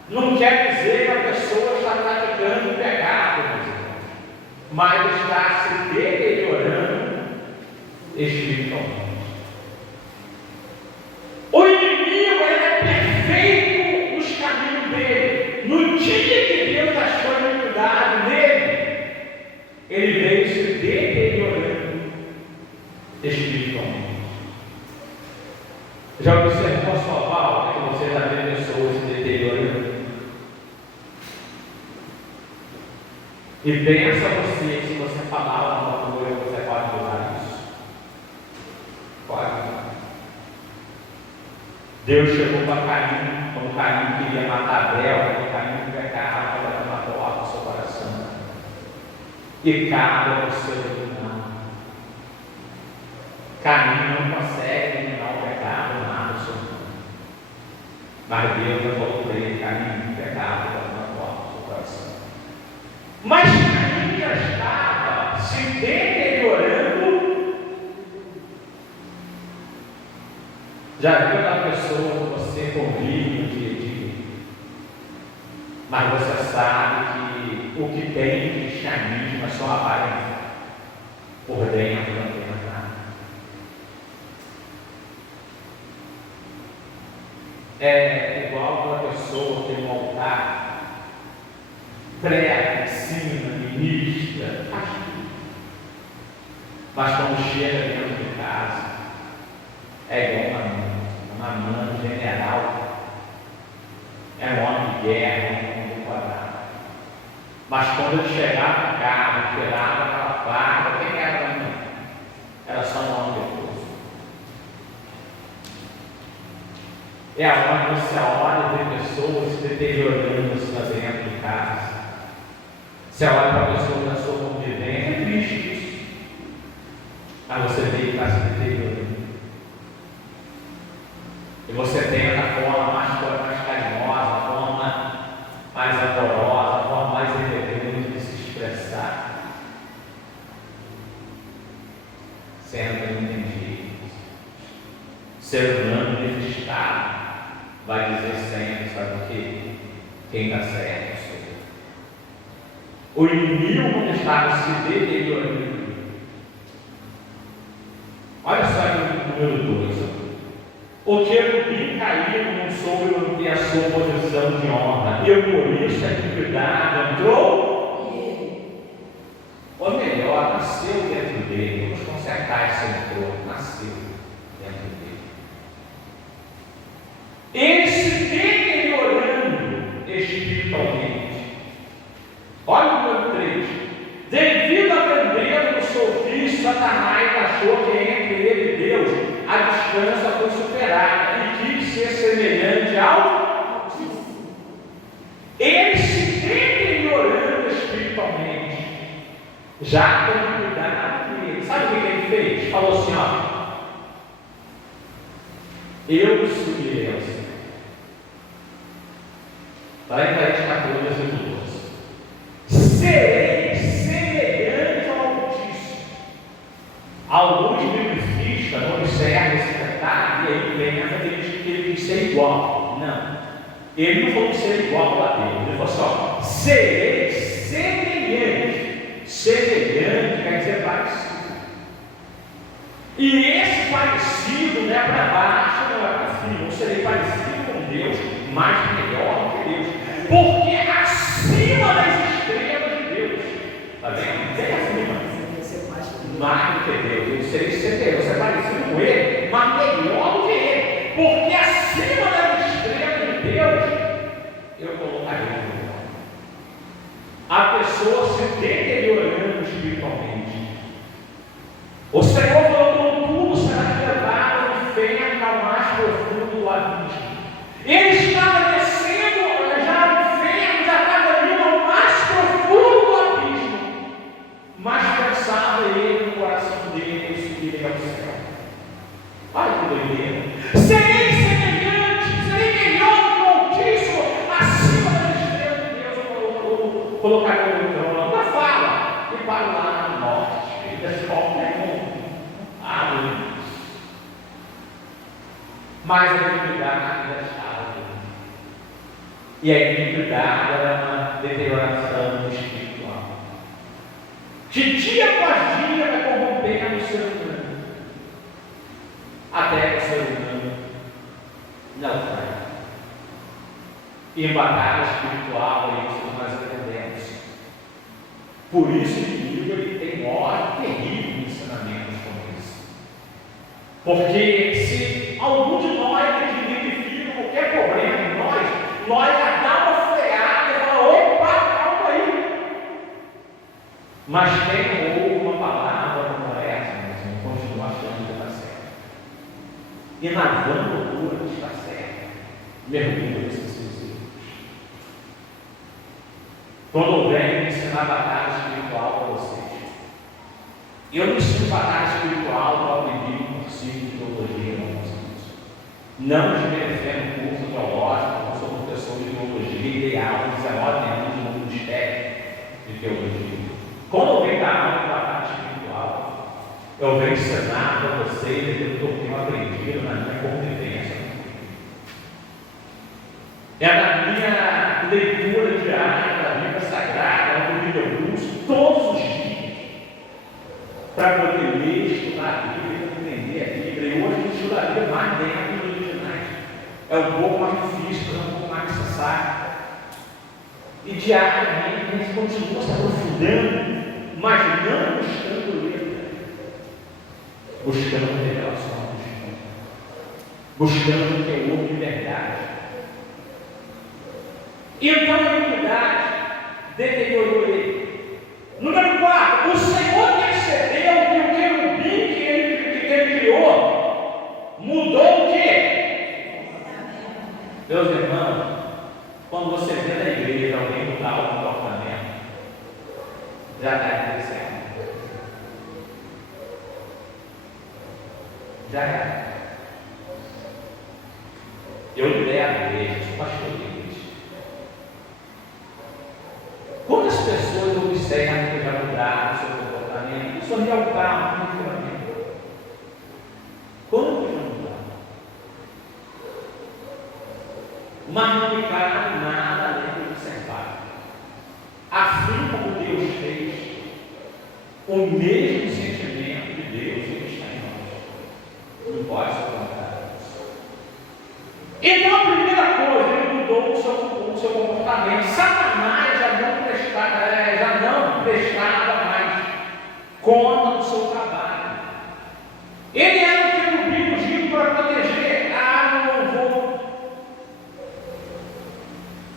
não quer dizer que a pessoa está praticando pecado, mas está se deteriorando espiritualmente. O inimigo é perfeito nos caminhos dele. No dia que Deus achou a iniquidade nele, ele veio se deteriorando espiritualmente. Já observou a sua volta que você está vendo pessoas se deteriorando? E pensa você, se você falar uma coisa, você pode mudar isso? Pode. Deus chegou para Caim, quando Caim queria matar Abel, quando Caim pecava, ela matou algo no seu coração. E cabe ao ser humano. Caim não consegue eliminar o pecado nada do seu humano. Mas Deus já falou para ele: Caim, pecado, ela matou algo no seu coração. Mas Caim já estava se deteriorando. Já viu aquela pessoa que você convive no dia a dia, mas você sabe que o que tem de cristianismo é só aparência, por dentro não tem nada. É igual aquela pessoa que tem um altar, prega, ensina, ministra, faz tudo, mas quando chega dentro de casa, é igual uma mãe general, é um homem de guerra, é um homem de quadrado. Mas quando ele chegava em casa, tirava aquela farda, quem era a mãe? Era só um homem de força. É onde você olha e vê pessoas se deteriorando-se lá dentro de casa. Você olha para a pessoa na sua convivência, é triste isso. Mas você vê que está se deteriorando. E você tem a forma mais carinhosa, a forma mais amorosa, a forma mais elegante de se expressar, sendo entendido. Ser humano nesse estado vai dizer sempre, sabe o quê? Quem está certo sou eu. O inimigo, quando estava se deteriorando, olha só aí o número 2. O querubim caído não soube manter a sua posição de honra, e por isso a iniquidade entrou, ou melhor, nasceu dentro dele. Vamos consertar esse entrou, nasceu dentro dele. Ele se deteriorando espiritualmente. Olha o número 3. Devido à grandeza do seu ofício, Satanás achou que entre ele e Deus a distância foi superada e quis ser semelhante ao Altíssimo. Ele se deteriorando espiritualmente, já com cuidado dele. Sabe o que ele fez? Falou assim: ó, eu subirei ao céu. Está lá em Isaías 14, versículo 12. Serei semelhante ao Altíssimo. Alguns biblistas não observam esse detalhe, e aí vem essa que ele quis ser igual. Não. Ele não falou ser igual a Deus. Ele falou só: serei semelhante. Semelhante quer dizer parecido. E esse parecido não é para baixo, não é para cima. Eu serei parecido com Deus, mas melhor que Deus. Porque acima das estrelas de Deus. Está vendo? Bem acima. Mais do que Deus. Eu serei semelhante. Você é parecido com Ele, mas melhor do que Ele. Porque acima das estrelas de Deus, eu colocarei o meu nome. A pessoa se deteriorando espiritualmente. O Senhor falou: tudo será levado ao inferno, ao mais profundo do abismo. Ele estava descendo já ao inferno, já estava indo ao mais profundo do abismo. Mas pensava ele no coração dele que eu subiria ao céu. Olha que doideira. Serei semelhante, serei melhor que o Altíssimo, acima das estrelas de Deus. Eu colocarei o meu trono. Não fala, e para lá na morte. Mas a iniquidade ainda estava dentro. E a iniquidade era uma deterioração espiritual. De dia após dia vai corrompendo o ser humano. Até que o ser humano não vai. E em batalha espiritual é isso que nós aprendemos. Por isso o inimigo ele tem ódio terrível em ensinamentos como esse. Porque se algum de nós identifica qualquer problema em nós já dá uma freada e fala: opa, calma aí. Mas quem ouve uma palavra como essa, continua achando que está certo. E na vã loucura está certo. mergulha nesses seus erros. Quando eu venho ensinar batalha espiritual para vocês, eu não ensino batalha espiritual para aprendi um cursinho de teologia, não desmerecendo curso teológico, não sou professor de teologia, ideal, 19 anos no ministério de teologia. Quando eu venho dar aula de batalha espiritual, eu venho ensinar para vocês aquilo que eu tenho aprendido na minha convivência. É na minha leitura diária da Bíblia Sagrada, no livro de Augusto, todos os dias, para poder ler, estudar a Bíblia, entender a Bíblia. E hoje a gente estuda a Bíblia mais dentro dos originais. É um pouco mais difícil, é um pouco mais necessário. E diariamente a gente continua se aprofundando, mas não buscando letra, buscando revelação, buscando o teor de verdade. Então a humildade deteriorou ele. Número 4, o Senhor percebeu que o querubim que ele criou mudou o quê? Meus irmãos, quando você vê na igreja alguém mudar o comportamento, já está acontecendo. Já é. Eu lidero a igreja, sou pastor de igreja. Quantas pessoas observam que já mudaram o seu comportamento? Isso é o carro, definitivamente. Quando já mudaram? Mas não ficaram nada além de observar. Assim como Deus fez, o mesmo sentimento de Deus está em nós. Não pode ser contrário. Então a primeira coisa, ele mudou o seu comportamento. Satanás já não prestava mais conta do seu trabalho. Ele era um querubim ungido para proteger no louvor.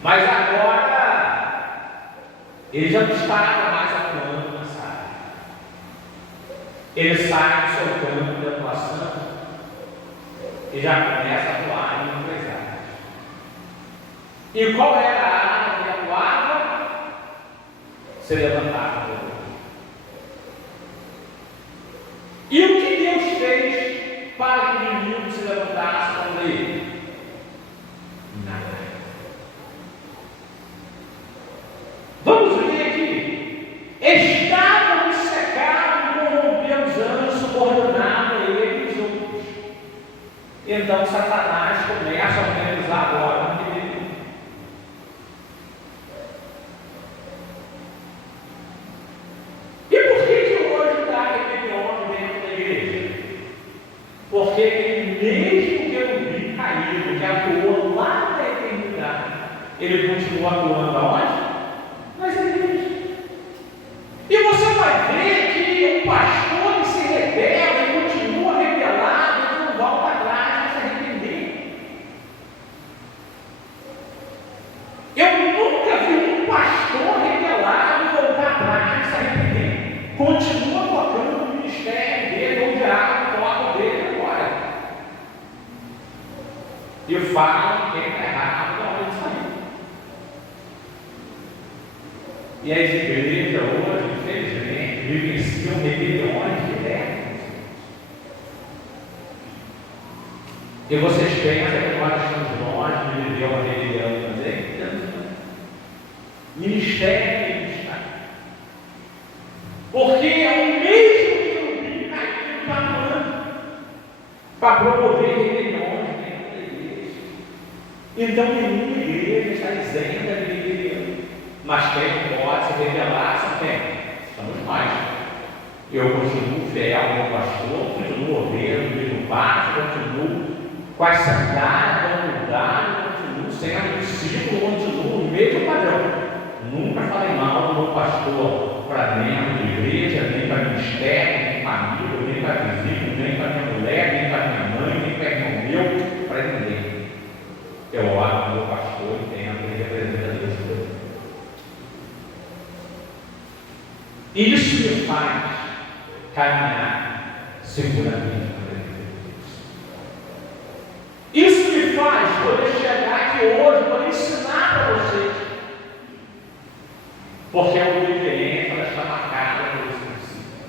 Mas agora ele já não estava mais atuando nessa área. Ele sai do seu campo de atuação e já começa a atuar em outras áreas. E qual era a área que ele atuava? Se levantava. E o que Deus fez para que o inimigo se levantasse contra ele? Nada. Vamos ver aqui. Estavam obcecados em corromper os anjos, subordinados ele e os outros. Então Satanás começa a organizar agora. Porque ele mesmo querubim caído, que atuou lá na eternidade, ele continua atuando aonde? Nas igrejas. E você vai ver que o pastor que se rebela e continua rebelado, ele não volta atrás para se arrepender. Eu nunca vi um pastor rebelado voltar atrás para se arrepender. Continua tocando no ministério dele, ou já toca dele. E fala que quem está errado na hora de sair. E as igrejas hoje, infelizmente, vivenciam rebeliões diretas. E vocês pensam que nós estamos longe de viver uma rebelião também? Ministério está. Porque é o mesmo querubim caído está atuando para promover rebeliões. Então nenhuma igreja está isenta de rebelião. Mas quem pode se rebelar são quem? Estamos nós. Eu continuo fiel ao meu pastor, continuo ovelha no mesmo pátio, continuo com as sandálias da humildade, continuo sendo discípulo, continuo no mesmo padrão. Nunca falei mal do meu pastor para dentro de igreja, nem para ministério, nem para amigo, nem para vizinho, nem para minha mulher, nem para minha mãe, nem para irmão meu, para ninguém. Eu oro no meu pastor e entendo que representa Deus por mim. Isso me faz caminhar seguramente com Deus. Isso me faz poder chegar hoje para ensinar para vocês. Porque a obediência ela está marcada por esse princípio.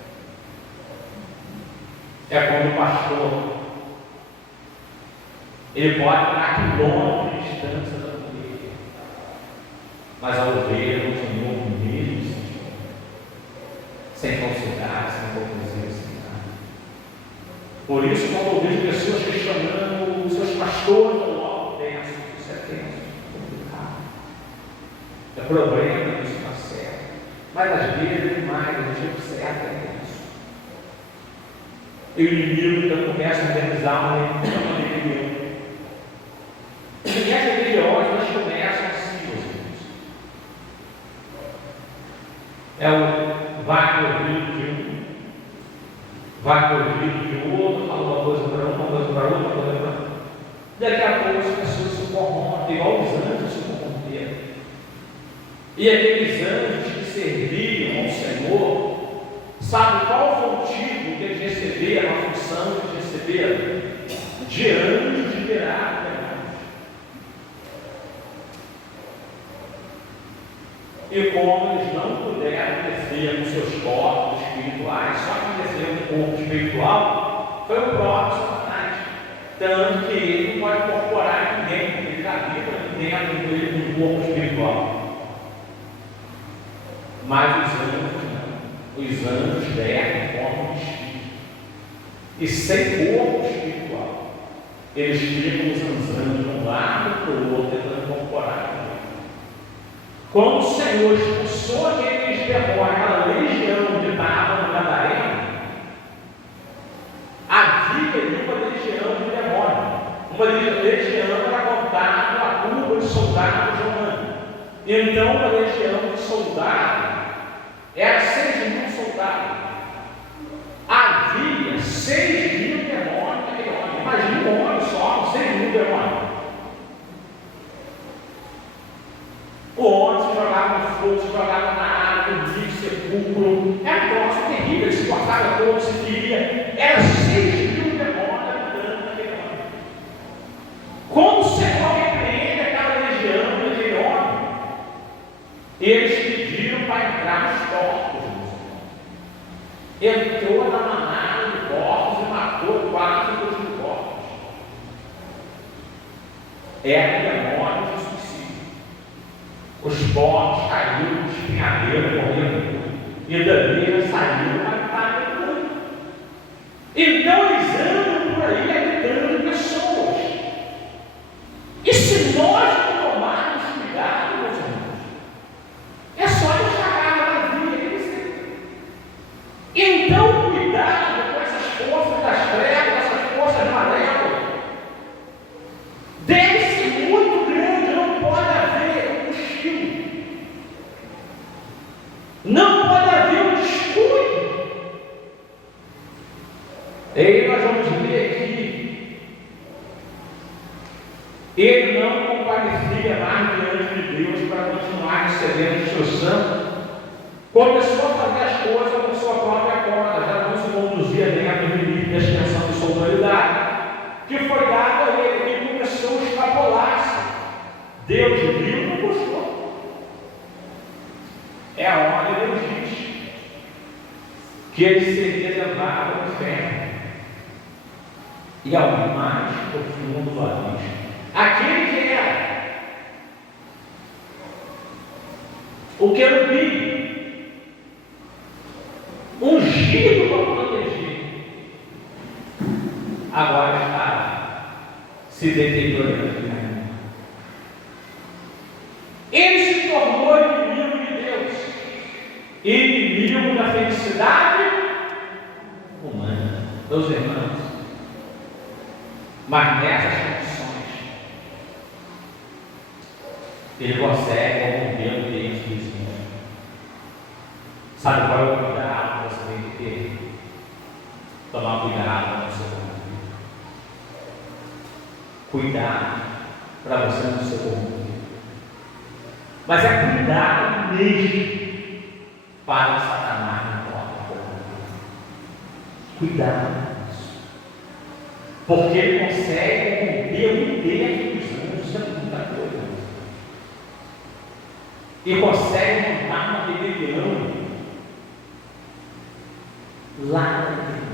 É como o pastor. Ele pode estar quilômetros de distância da ovelha, mas a ovelha continua com o mesmo sentimento, sem falsidade, sem hipocrisia, sem nada. Por isso, quando eu vejo pessoas questionando os seus pastores, eu logo penso, isso é tenso, complicado. É problema, isso está certo. Mas às vezes demais, a gente observa isso. E o inimigo então começa a realizar uma rebelião. E as rebeliões elas começam assim, meus irmãos. É o vai no ouvido de um, vai no ouvido de outro, fala uma coisa para um, uma coisa para outra, uma coisa para outra. Daqui a pouco as pessoas se corrompem, igual os anjos se corromperam. E aqueles anjos que serviam ao Senhor, sabe qual foi o motivo que eles receberam, a função que eles receberam? De anjos liberados. E como eles não puderam descer nos seus corpos espirituais, só que desceu no corpo espiritual, foi o próprio Satanás. Tanto que ele não pode incorporar ninguém, porque ele está vivo dentro dele no corpo espiritual. Mas os anjos não. Os anjos deram em forma de espírito. E sem corpo espiritual. Eles ficam zanzando de um lado para o outro, tentando incorporar. Quando o Senhor expulsou aqueles demônios, aquela legião de estava no Gadareno, havia ali uma legião de demônios. Uma legião era contada a curva de soldados romanos. Então, uma legião de soldados era 6.000 soldados. Havia 6.000 demônios naquele homem. Imagina um homem só, 6.000 demônios. O homem se jogava no fogo, se jogava na água, no rio, sepulcro. Era um troço terrível, ele se cortava todo, se feria. Era 6.000 demônios habitando naquele homem. Como o Senhor repreende aquela legião daquele homem, eles pediram para entrar nos corpos. Entrou na manada de corpos e matou quase 2.000 corpos. Era demônio de suicídio. Os porcos caíram, os espinhadeiros morreram, e dali eles saíram para estar habitando. Então eles andam por aí habitando pessoas. E se nós não tomarmos cuidado, meus irmãos, é só deixar a vazia. Então, cuidado com essas forças das trevas, essas forças malévolas. Deve ser muito grande, não pode haver um estilo. Não pode haver um descuido. E aí nós vamos ver aqui. Ele não comparecia mais diante de Deus para continuar recebendo instrução. Começou a fazer as coisas com sua própria conta, já não se conduzia dentro do limite da extensão de sua autoridade, que foi dado a ele, e começou a extrapolar-se. Deus viu e não gostou. É a hora que Deus diz que ele seria levado ao inferno e ao mais profundo do abismo. Aquele que era o querubim, ungido para proteger, agora está se deteriorando. Ele se tornou inimigo de Deus, inimigo da felicidade humana, dos irmãos. Mas nessas condições, ele consegue romper o direito vizinho. Sabe qual é o cuidado que você tem que ter? Tomar cuidado com o seu corrompido. Cuidado para você não ser corrompido. Mas é cuidado mesmo para Satanás não pode corromper. Cuidado com isso. Porque ele consegue corromper o inteiro dos anjos. muda muita coisa. E consegue montar uma rebelião lá na eternidade.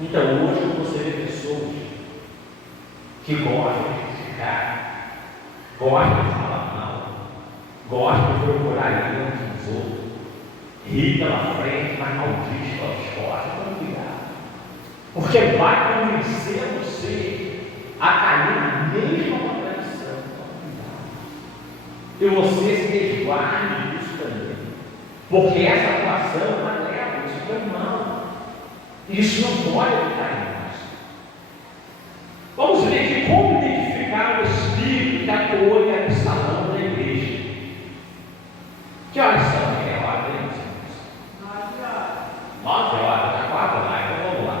Então, hoje, quando você vê pessoas que gostam de criticar, gostam de falar mal, gostam de procurar erro dos outros, rir pela frente, mas maldiz pelas costas, não cuidado. Porque vai convencer você a cair na mesma contradição. E você se resguarde disso também. Porque essa atuação não leva, isso foi mal. Isso não pode estar em nós. Vamos ver aqui como identificar o espírito que atuou em Absalão da igreja. Que horas são? É hora de 9 horas, está 4 lá, então vamos lá.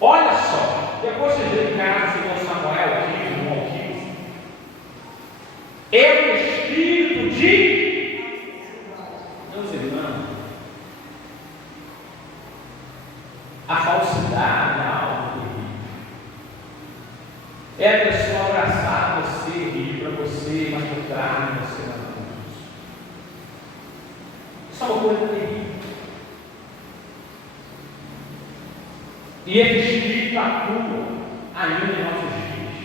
Olha só, depois vocês veem em casa, segundo Samuel 15, 1 ao 15. É o espírito de meus irmãos. A falsidade é algo terrível. É a pessoa abraçar você, rir para você, mas por trás você não é. Isso é uma coisa terrível. E esse espírito atua ainda em nossos dias.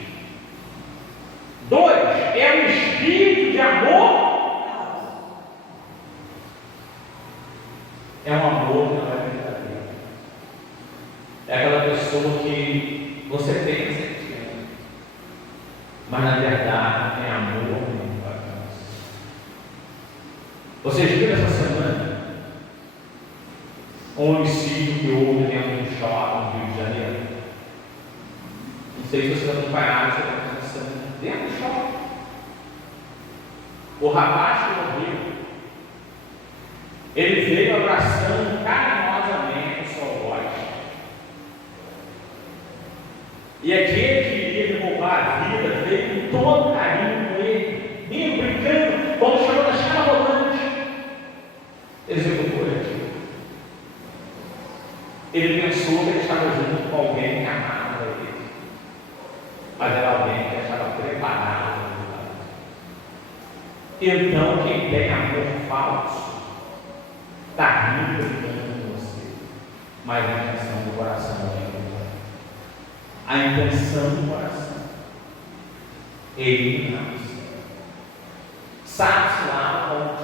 2, é o espírito de amor. É um amor que não é verdadeiro. É aquela pessoa que você pensa que ama, mas na verdade tem amor mesmo para você. Vocês viram essa semana um homicídio que houve dentro de um shopping no Rio de Janeiro? Não sei se vocês acompanharam essa semana. Dentro do shopping. O rapaz que morreu, ele veio abraçando carinhosamente o seu voz. E aquele que iria lhe roubar a vida veio com todo carinho com ele, indo brincando. Quando chegou na escala rolante, executou ele. Ele pensou que ele estava junto com alguém que amava ele, mas era alguém que estava preparado. Então, quem tem amor falso está rindo de você, mas a intenção do coração não é boa. A intenção do coração é eliminar-se. Sabe-se lá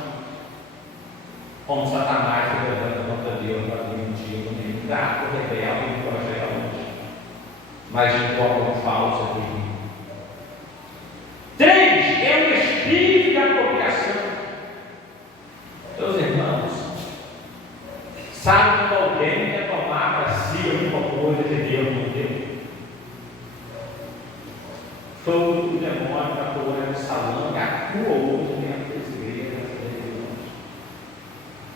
como Satanás se levanta contra Deus para mentir, no meio gato, rebelde e corajoso, mas de forma falsa é terrível. 3, é o espírito da apropriação. Meus irmãos, sabe quando alguém quer tomar para si alguma coisa que Deus não deu? Foi o demônio da coroa de Salão que atua hoje dentro das igrejas.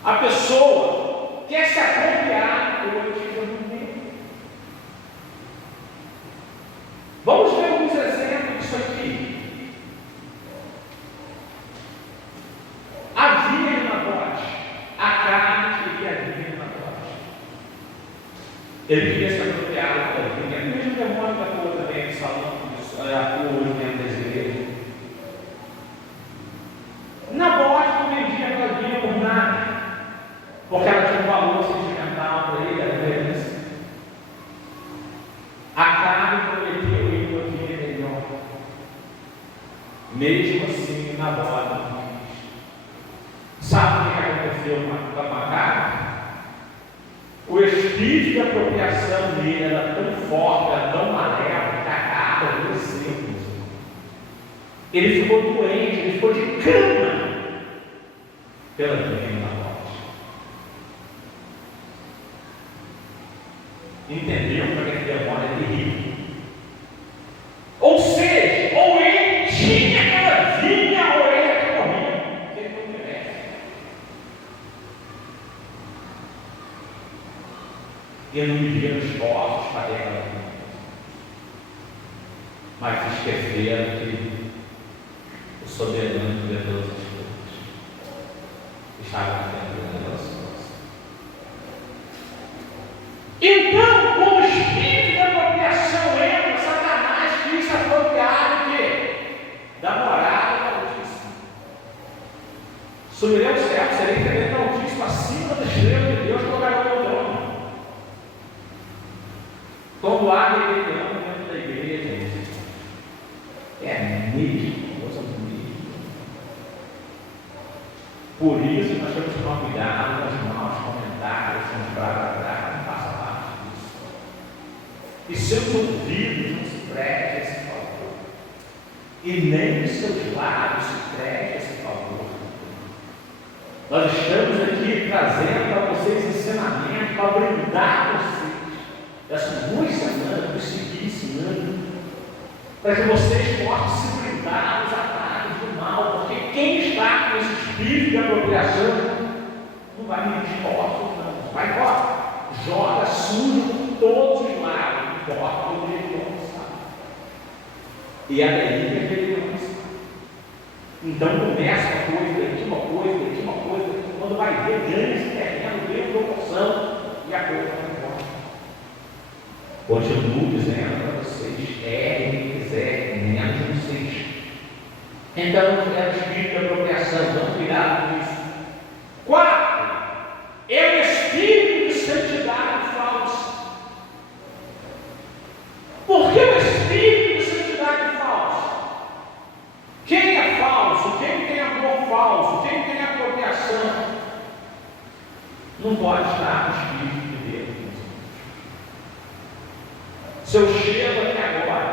A pessoa quer se apropriar do motivo do tempo. Vamos ver alguns exemplos disso aqui. Havia em Nabote a carne que havia em Nabote. Ele queria se apropriar da vinha. O mesmo demônio da coroa também de Salão atua hoje dentro das igrejas. Nabote não vendia aquela vinha por nada, porque ela tinha um valor sentimental para ele, era herança. A carne prometeu ele uma vida melhor. Mesmo assim, Nabote não quis. Sabe o que aconteceu com a carne? O espírito de apropriação dele era tão forte, era tão maléfico, que a carne adoeceu. Ele ficou doente, ele ficou de cama pela divina morte. Entendeu como é que a demônio é terrível? Ou seja, ou ele tinha aquela vinha, ou ele é que morria. Ele não merece. Ele não vivia nos postos para ter aquela vinha, mas esqueceram que o soberano de todas as coisas estava na frente das coisas. Então, como o espírito da apropriação entra, Satanás quis Por isso nós temos que tomar cuidado com os maus comentários, com os blá, não faça parte disso. E seus ouvidos não se prestem a esse favor. E nem os seus lábios se prestem a esse favor. Nós estamos aqui trazendo para vocês ensinamento para brindar vocês essas 2 semanas para seguir ensinando, para que vocês possam se brindar dos ataques do mal, porque quem está com esse espírito de apropriação não vai medir esforços, não. Vai embora, joga sujo por todos os lados, não importa o jeito. E é daí que ele começa. Então começa uma coisa daqui, uma coisa daqui, uma coisa daqui. Quando vai ver, ganha esse terreno, ganha proporção e a coisa vai embora. Continuo dizendo para vocês: errem quem quiser, menos vocês. Então é o espírito de apropriação, então cuidado com isso. 4. É o espírito de santidade falsa. Por que o espírito de santidade falsa? Quem é falso? Quem tem amor falso? Quem tem apropriação? Não pode estar no espírito de Deus. Se eu chego aqui agora,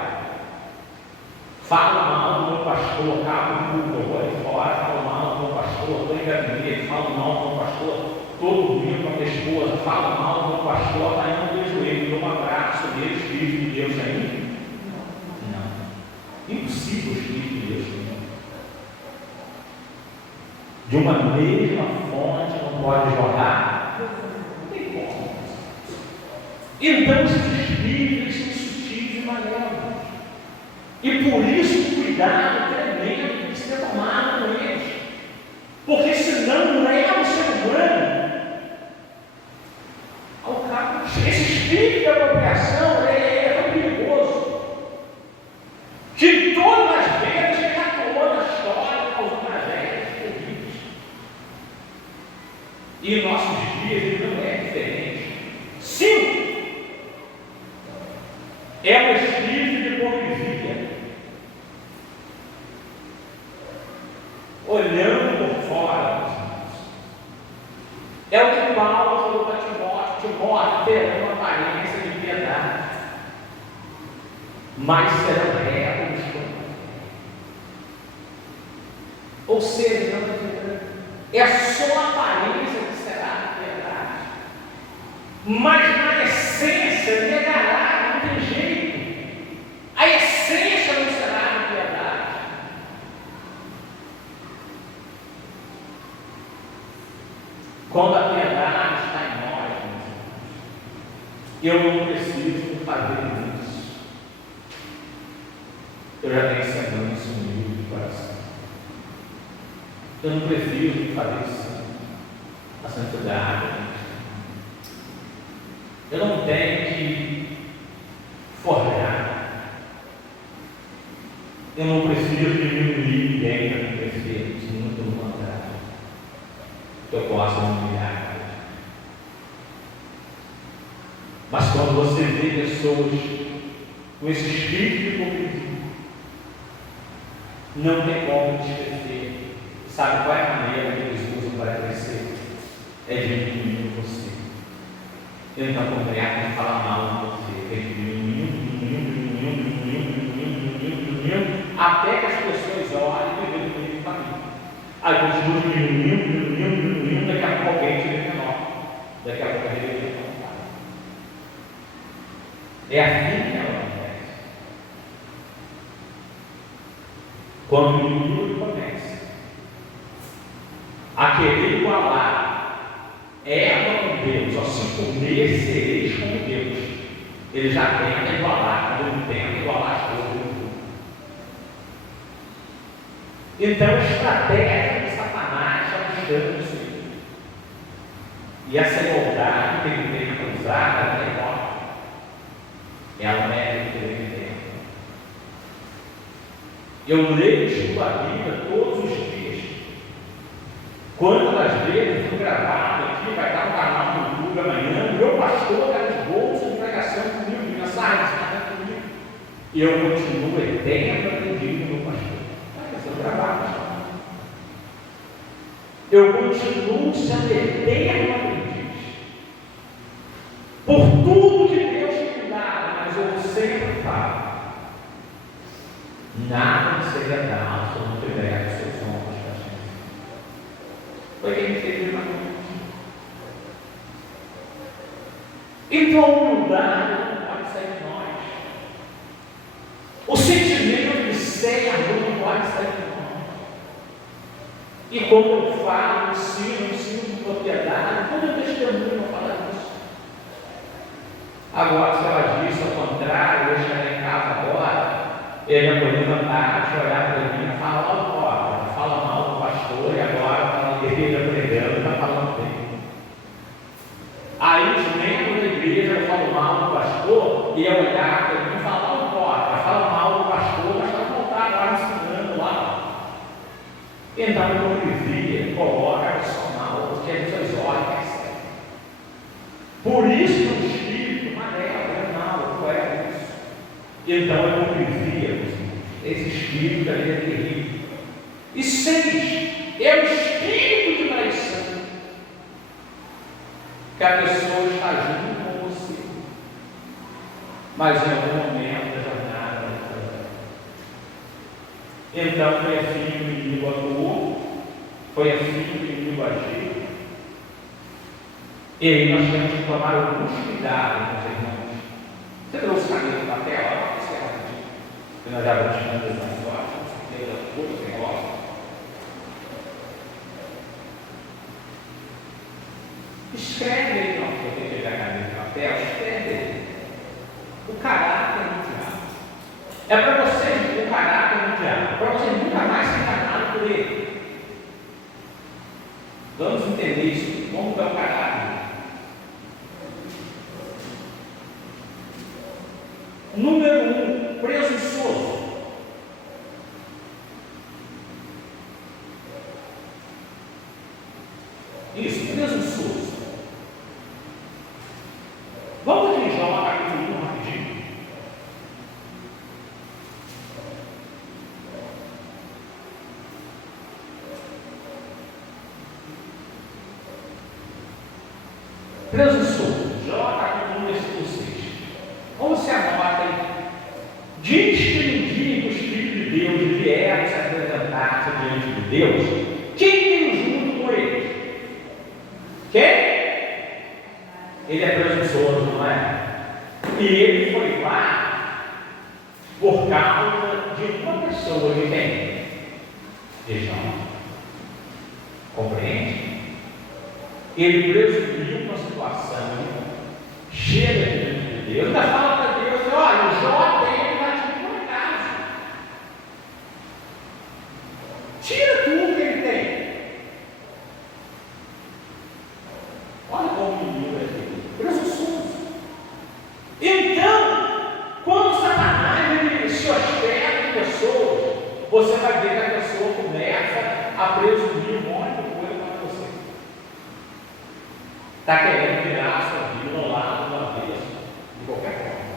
falo mal do meu pastor, cabo do Google, vou ali fora, falo mal do meu pastor, estou em gabinete, falo mal do meu pastor, estou dormindo com a minha esposa, falo mal do meu pastor, está indo de joelho, dou um abraço dele, espírito de Deus aí. Não. Impossível o espírito de Deus aí. De uma mesma fonte não pode jorrar? Não tem como. Então esses espíritos são sutis e malévolos. E por isso o cuidado tremendo tem que ser tomado com eles. Porque senão leva o ser humano ao cabo. Esse espírito de apropriação é tão perigoso que todas as vezes ele atuou na história causando tragédias terríveis. E em nossos dias ele não é diferente. 5. É o espírito de hipocrisia. Olhando por fora, meus irmãos. É o que Paulo falou para Timóteo, terão uma aparência de piedade, mas serão réprobos. Ou seja, é só a aparência que será de piedade, mas na essência negará, não tem jeito. A essência não será de piedade. Quando a piedade está em nós, eu não preciso fazer isso. Eu já tenho semana isso no de coração. Eu não preciso fazer isso. A santidade. Eu não tenho que forjar. Eu não preciso diminuir ninguém para me crescer. Isso muito pelo contrário. Eu posso me humilhar. Mas quando você vê pessoas com esse espírito de hipocrisia, não tem como descrever. Sabe qual é a maneira que eles usam para crescer? É diminuindo você. Então, como é que fala mal de você? É diminuindo, até que as pessoas olhem e vejam o que família. Aí continua diminuindo, daqui a pouco alguém tira menor. Daqui a pouco a gente vai contar. É assim que ela acontece. Quando o inimigo começa a querer igualar Eva com Deus, assim como sereis como Deus, ele já tenta igualar, quando ele tenta igualar as coisas do mundo. Então a estratégia de Satanás está buscando isso. E essa igualdade que ele tenta usar, ela é igual. Ela não é que ele tenta. Eu leio e estudo a Bíblia todos os dias. Quantas vezes fui gravado aqui, vai estar no canal do YouTube amanhã, o meu pastor está de bolsa de pregação comigo, de mensagem comigo. E eu continuo eterno aprendido com o meu pastor. Está sendo gravado. eu continuo sendo eterno aprendiz. Por tudo que Deus me dá, mas eu sempre falo, nada me seria dado se eu não tiver os seus ombros para gente. Foi quem me fez uma coisa. Então a humildade não pode sair de nós. O sentimento de servo não pode sair de nós. E como eu falo, ensino de propriedade, todo testemunho não fala disso. Agora, se ela disse ao contrário, eu chegar em casa agora, ele vai poder levantar, olhar para mim e falar, ó, fala mal do pastor, e agora está na igreja pregando, está falando bem. Aí os membros da igreja falam mal do pastor, e eu olhar para mim e falar, ó, fala mal do pastor, mas vai voltar agora ensinando lá. Então a hipocrisia coloca a pessoa mal, porque as pessoas olham. Por isso que o espírito amarelo, não, não é isso. Então a hipocrisia, esse espírito também é terrível. E 6, é o espírito de traição. Que a pessoa está junto com você, mas em algum momento da jornada ela está. Então foi assim que o inimigo atuou, foi assim que o inimigo agiu. E aí nós temos que tomar alguns cuidados, meus irmãos. Você trouxe o caminho da tela, você é rapidinho, que nós já vamos finalizar agora, você tem outro negócio. Escreve aí, não, se você tiver a caneta de papel, escreve aí. O caráter do diabo. É para você o caráter do diabo, para você nunca mais ser enganado por ele. Vamos entender isso, como é o caráter. Número 1, presunçoso. Isso, presunçoso. Vamos aqui em Jó, capítulo 1, rapidinho. Presunçoso. Jó, capítulo 1, versículo 6. Como se anota aí? Diz que no dia que o Espírito de Deus vier se apresentar-se diante de Deus, quem veio junto com ele? Quem? Ele é presunçoso, não é? E ele foi lá por causa de uma pessoa de quem? De Jó. Compreende? Ele presumiu uma situação cheia de Deus. Ainda fala para Deus, olha, Jó tem que ir para uma casa. Tira tudo que ele tem. Olha como o menino é aqui. Presunçoso. Então, quando Satanás ele se hospeda em pessoas, você vai ver que a pessoa começa a presumir um monte de coisa para você. Está querendo virar a sua vida ao lado do avesso, de qualquer forma.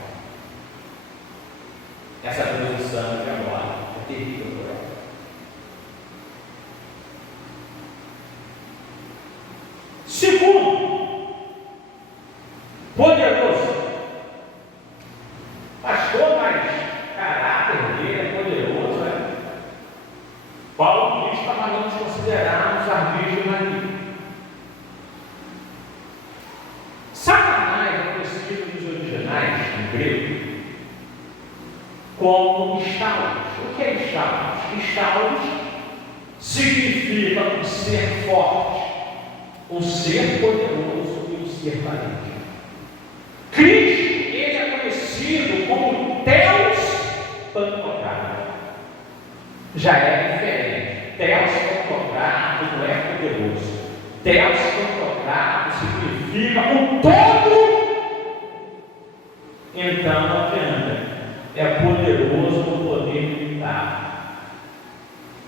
Essa presunção de agora é terrível por ela. Segundo, poderoso. Pastor, mas caráter dele é poderoso, né? Paulo diz para nós considerarmos ardis de maligno. Satanás é conhecido nos originais, em grego, como Estauros. O que é Estauros? Estauros significa um ser forte, um ser poderoso e um ser valente. Cristo, ele é conhecido como Theos Pantocrator. Já é diferente. Theos Pantocrator não é poderoso. Theos Pantocrator significa o todo. Então não adianta. É poderoso no poder militar.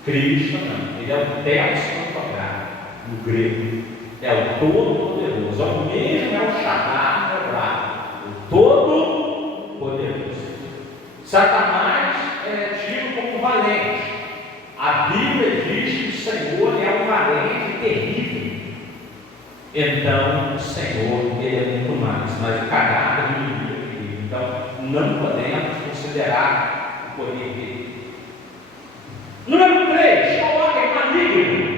Cristo não. Ele é o Theos Pantocrator, no grego. É o todo-poderoso. É o mesmo, é o chamado hebraico. O todo-poderoso. Satanás é tido como valente. A Bíblia diz que o Senhor é um valente terrível. então o Senhor, Ele é muito mais, mas o caráter do inimigo é dele. Então, não podemos considerar o poder dele. Número 3, coloquem maligno.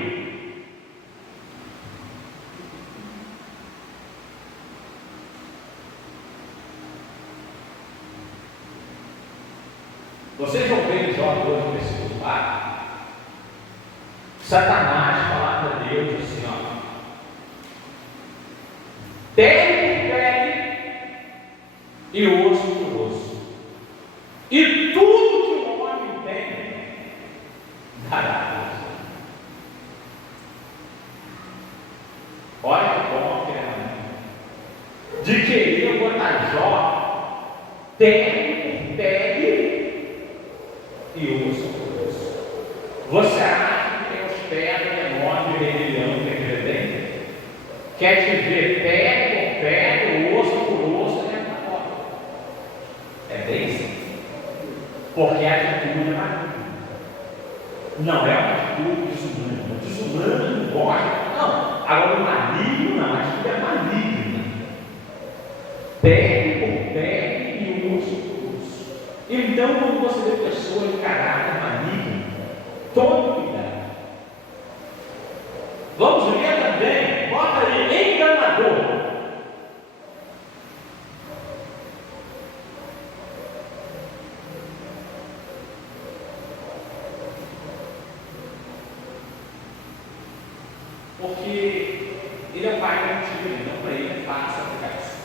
Vocês vão ver em Jó 2, versículo 4, Satanás falar para Deus assim, ó: pele por pele e osso por osso, e tudo que o homem tem dará a Deus. Olha como que é de querer botar Jó pele por pele e osso por osso. Você acha que tem os pés menores de rebelião que acredita? Quer te ver pé por pé, osso por osso, é na porta. É bem assim. Porque a atitude é maligna. Não é uma atitude desumana. O desumano não gosta. Não. Agora o maligno não. A atitude é maligna. Pé por pé e osso por osso. Então, quando você vê pessoas de caráter maligno, tome cuidado. Vamos ver também, bota aí, enganador. Porque ele é o pai da mentira, então para ele é fácil aplicar isso.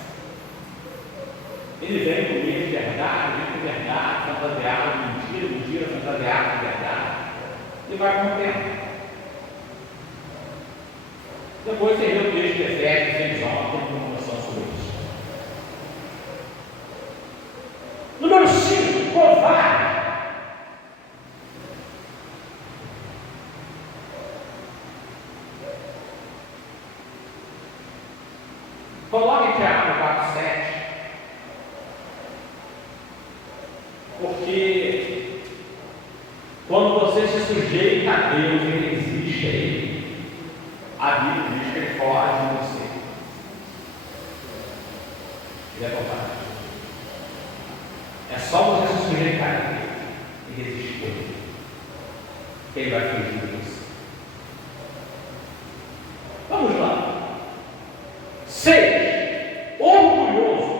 Ele vem com medo de verdade, vem com verdade, fantasiado de mentira, mentira, fantasiado de verdade. E vai com o tempo. Depois você lê o texto de Efésios 6, tem uma noção sobre isso. Número 5, covarde. Coloque Tiago 4, 7. Porque quando você se sujeita a Deus e ele existe a Ele, a Bíblia diz que Ele foge de você. Ele é covarde. É só você se sujeitar a Ele e resistir a Ele, que Ele vai fugir de você. Vamos lá. 6. Orgulhoso.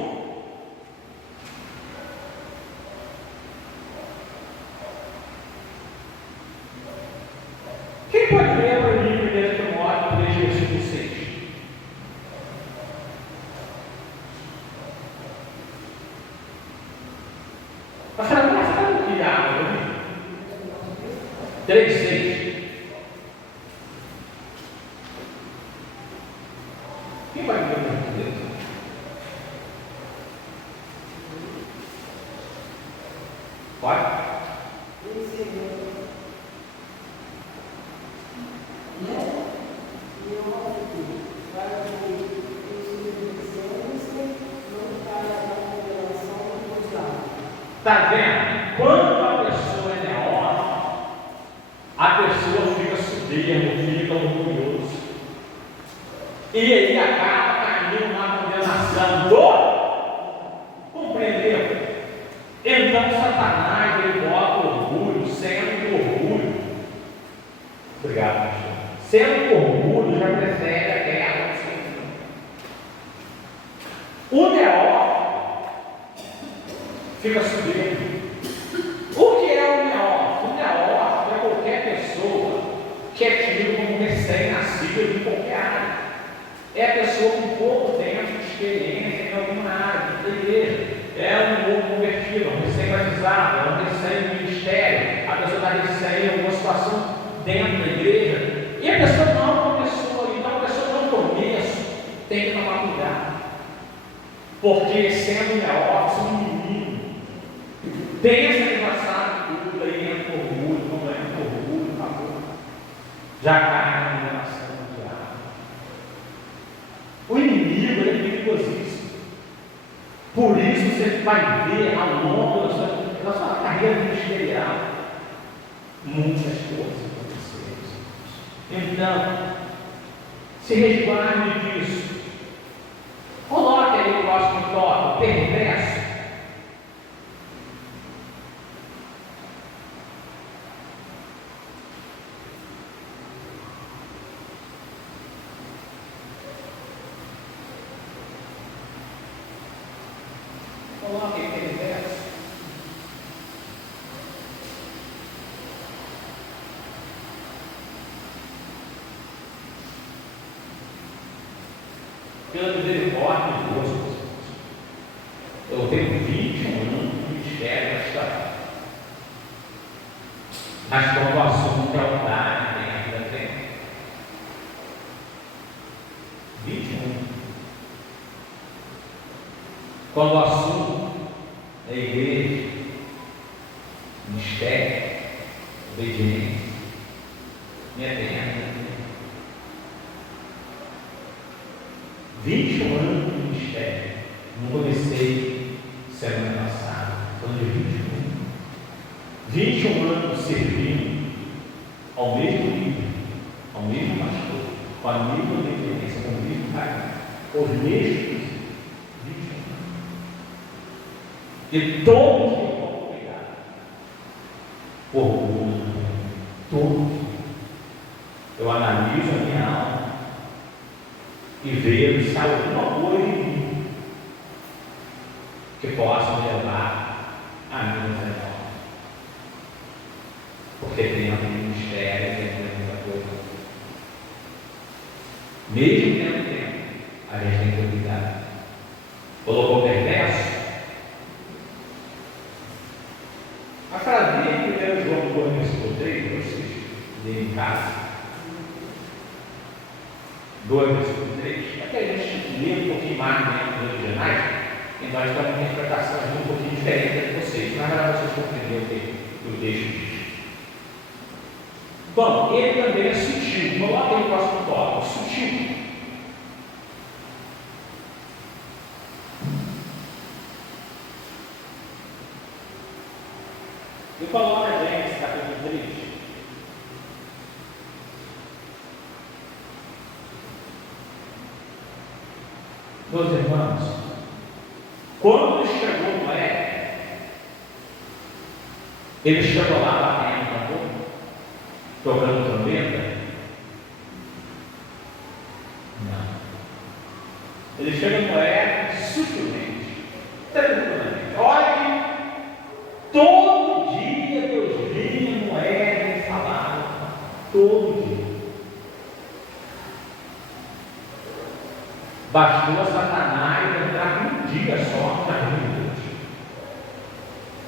Quem pode ler para mim o 1 Timóteo 3, versículo 6? Mas será que você não criado? 3, 6. Quem vai ler para mim? Pode? Está vendo? Quando a pessoa é neófita, a pessoa fica soberba, fica orgulhoso. E aí acaba caindo na condenação do. Compreendeu? Então Satanás ele bota orgulho, sendo que orgulho. Obrigado, pastor. Sendo que orgulho já precede a guerra. O neófito fica subindo. O que é o neófito? O neófito é qualquer pessoa que é tido como recém-nascido em qualquer área. É a pessoa com pouco tempo de experiência em alguma área da igreja. É um novo convertido, um recém-batizado, é um recém-ministério. A pessoa está recém em alguma situação dentro da igreja. E a pessoa não é uma pessoa, então a pessoa no começo tem que tomar cuidado. Porque sendo neófito, um menino, pensa que já sabe tudo, aí entra orgulho, como é orgulho, acabou. Já cai na condenação do diabo. O inimigo é perigosíssimo. Por isso você vai ver ao longo da sua carreira ministerial muitas coisas acontecendo. Então, Se resguarde disso. Coloque aí o próximo tópico, perverso. Coloque aí perverso. Pela misericórdia de Deus, eu tenho 21 anos de ministério na história. Mas quando o assunto é o dar, ainda tem 21. Quando o assunto é igreja, ministério, obediência, minha terra. 21 anos de ministério. Não comecei semana passada, falando de 21 anos servindo ao mesmo líder, ao mesmo pastor, com a mesma obediência, com o mesmo carinho, os mesmos 21 anos. E todos vão pegar orgulho, todos. Eu analiso a minha alma e vejo se há alguma coisa em mim que possa me levar a minha reforma. Porque tem algum ministério, tem muita coisa. Mesmo tendo tempo, a gente tem que cuidar. Colocou perverso? A frase de 1 João 2, versículo 3, vocês leem em casa. 2, versículo 3, até a gente lê um pouquinho mais dentro dos originais, então nós temos uma interpretação um pouquinho diferente de vocês, mas agora vocês compreenderam o que o texto diz. Bom, ele também é sutil, coloca aí o próximo tópico, sutil. E coloca a Gênesis capítulo 3. Meus irmãos, quando chegou Noé, ele chegou lá batendo tambor, tocando trombeta? Não. Ele chega em Noé sutilmente, tranquilamente. Olha, todo dia Deus vinha Noé e falava, todo dia. Bastou Satanás entrar um dia só no jardim de Deus.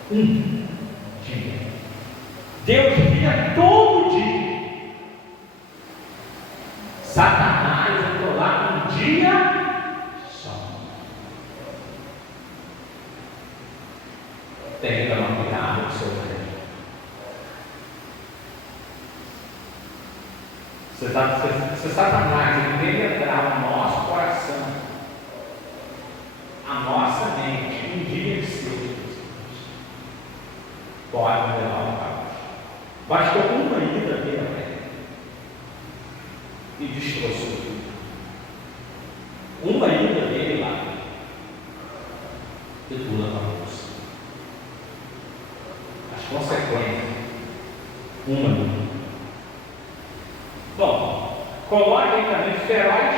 Um dia. Deus vinha todo dia. Satanás entrou lá um dia só. Tem que tomar cuidado com o seu Deus. Se Satanás penetrar no nosso coração, a nossa mente, um dia de ser, pode nos levar ao caos. Bastou uma ida dele e destroçou tudo. Uma ida dele lá e tudo acabou-se. As consequências, uma ida. Bom, coloque aí também feroz.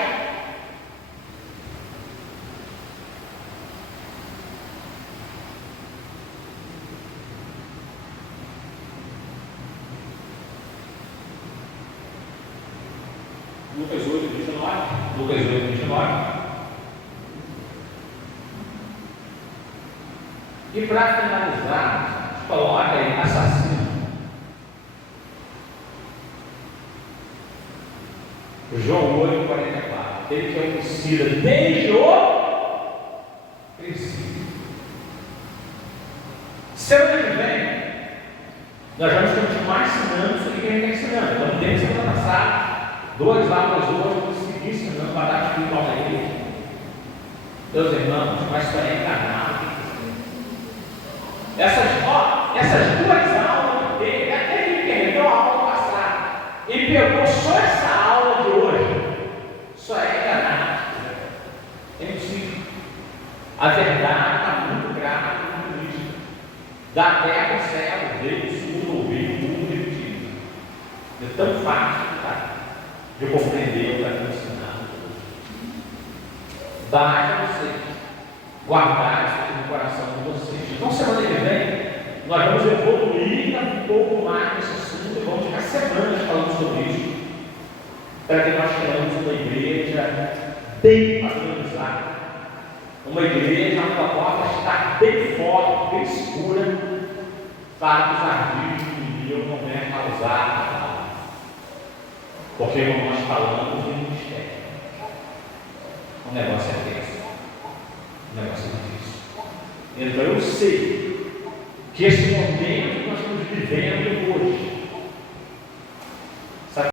Lucas 8, 29. Lucas 8, 29. E para finalizar, coloca aí assassino. João 8, 44. Ele que é homicida desde o princípio. Semana que vem, nós vamos continuar ensinando isso aqui que a gente está ensinando. Então, desde semana passada, 2 aulas hoje, vamos seguir ensinando para dar espiritual na igreja. Meus irmãos, mas isso aí é enganado. Essas 2 aulas que teve, até ele perdeu a aula passada. E pegou só essa aula de hoje. verdade está muito grave com isso. Da terra ao céu, veio o surdo, ouviu o mundo repetido. É tão fácil, tá? De eu compreender o que está ensinando. Basta vocês guardar isso no coração de vocês. Então, semana que vem, nós vamos evoluir um pouco mais nesse assunto e vamos ficar semanas falando sobre isso, para que nós tenhamos uma igreja bem padronizada, uma igreja onde a porta está bem forte, bem segura, para que os ardis do inimigo não venham causar, porque como nós falamos em mistério, o negócio é tenso, o negócio é difícil. Então eu sei que esse momento que nós estamos vivendo hoje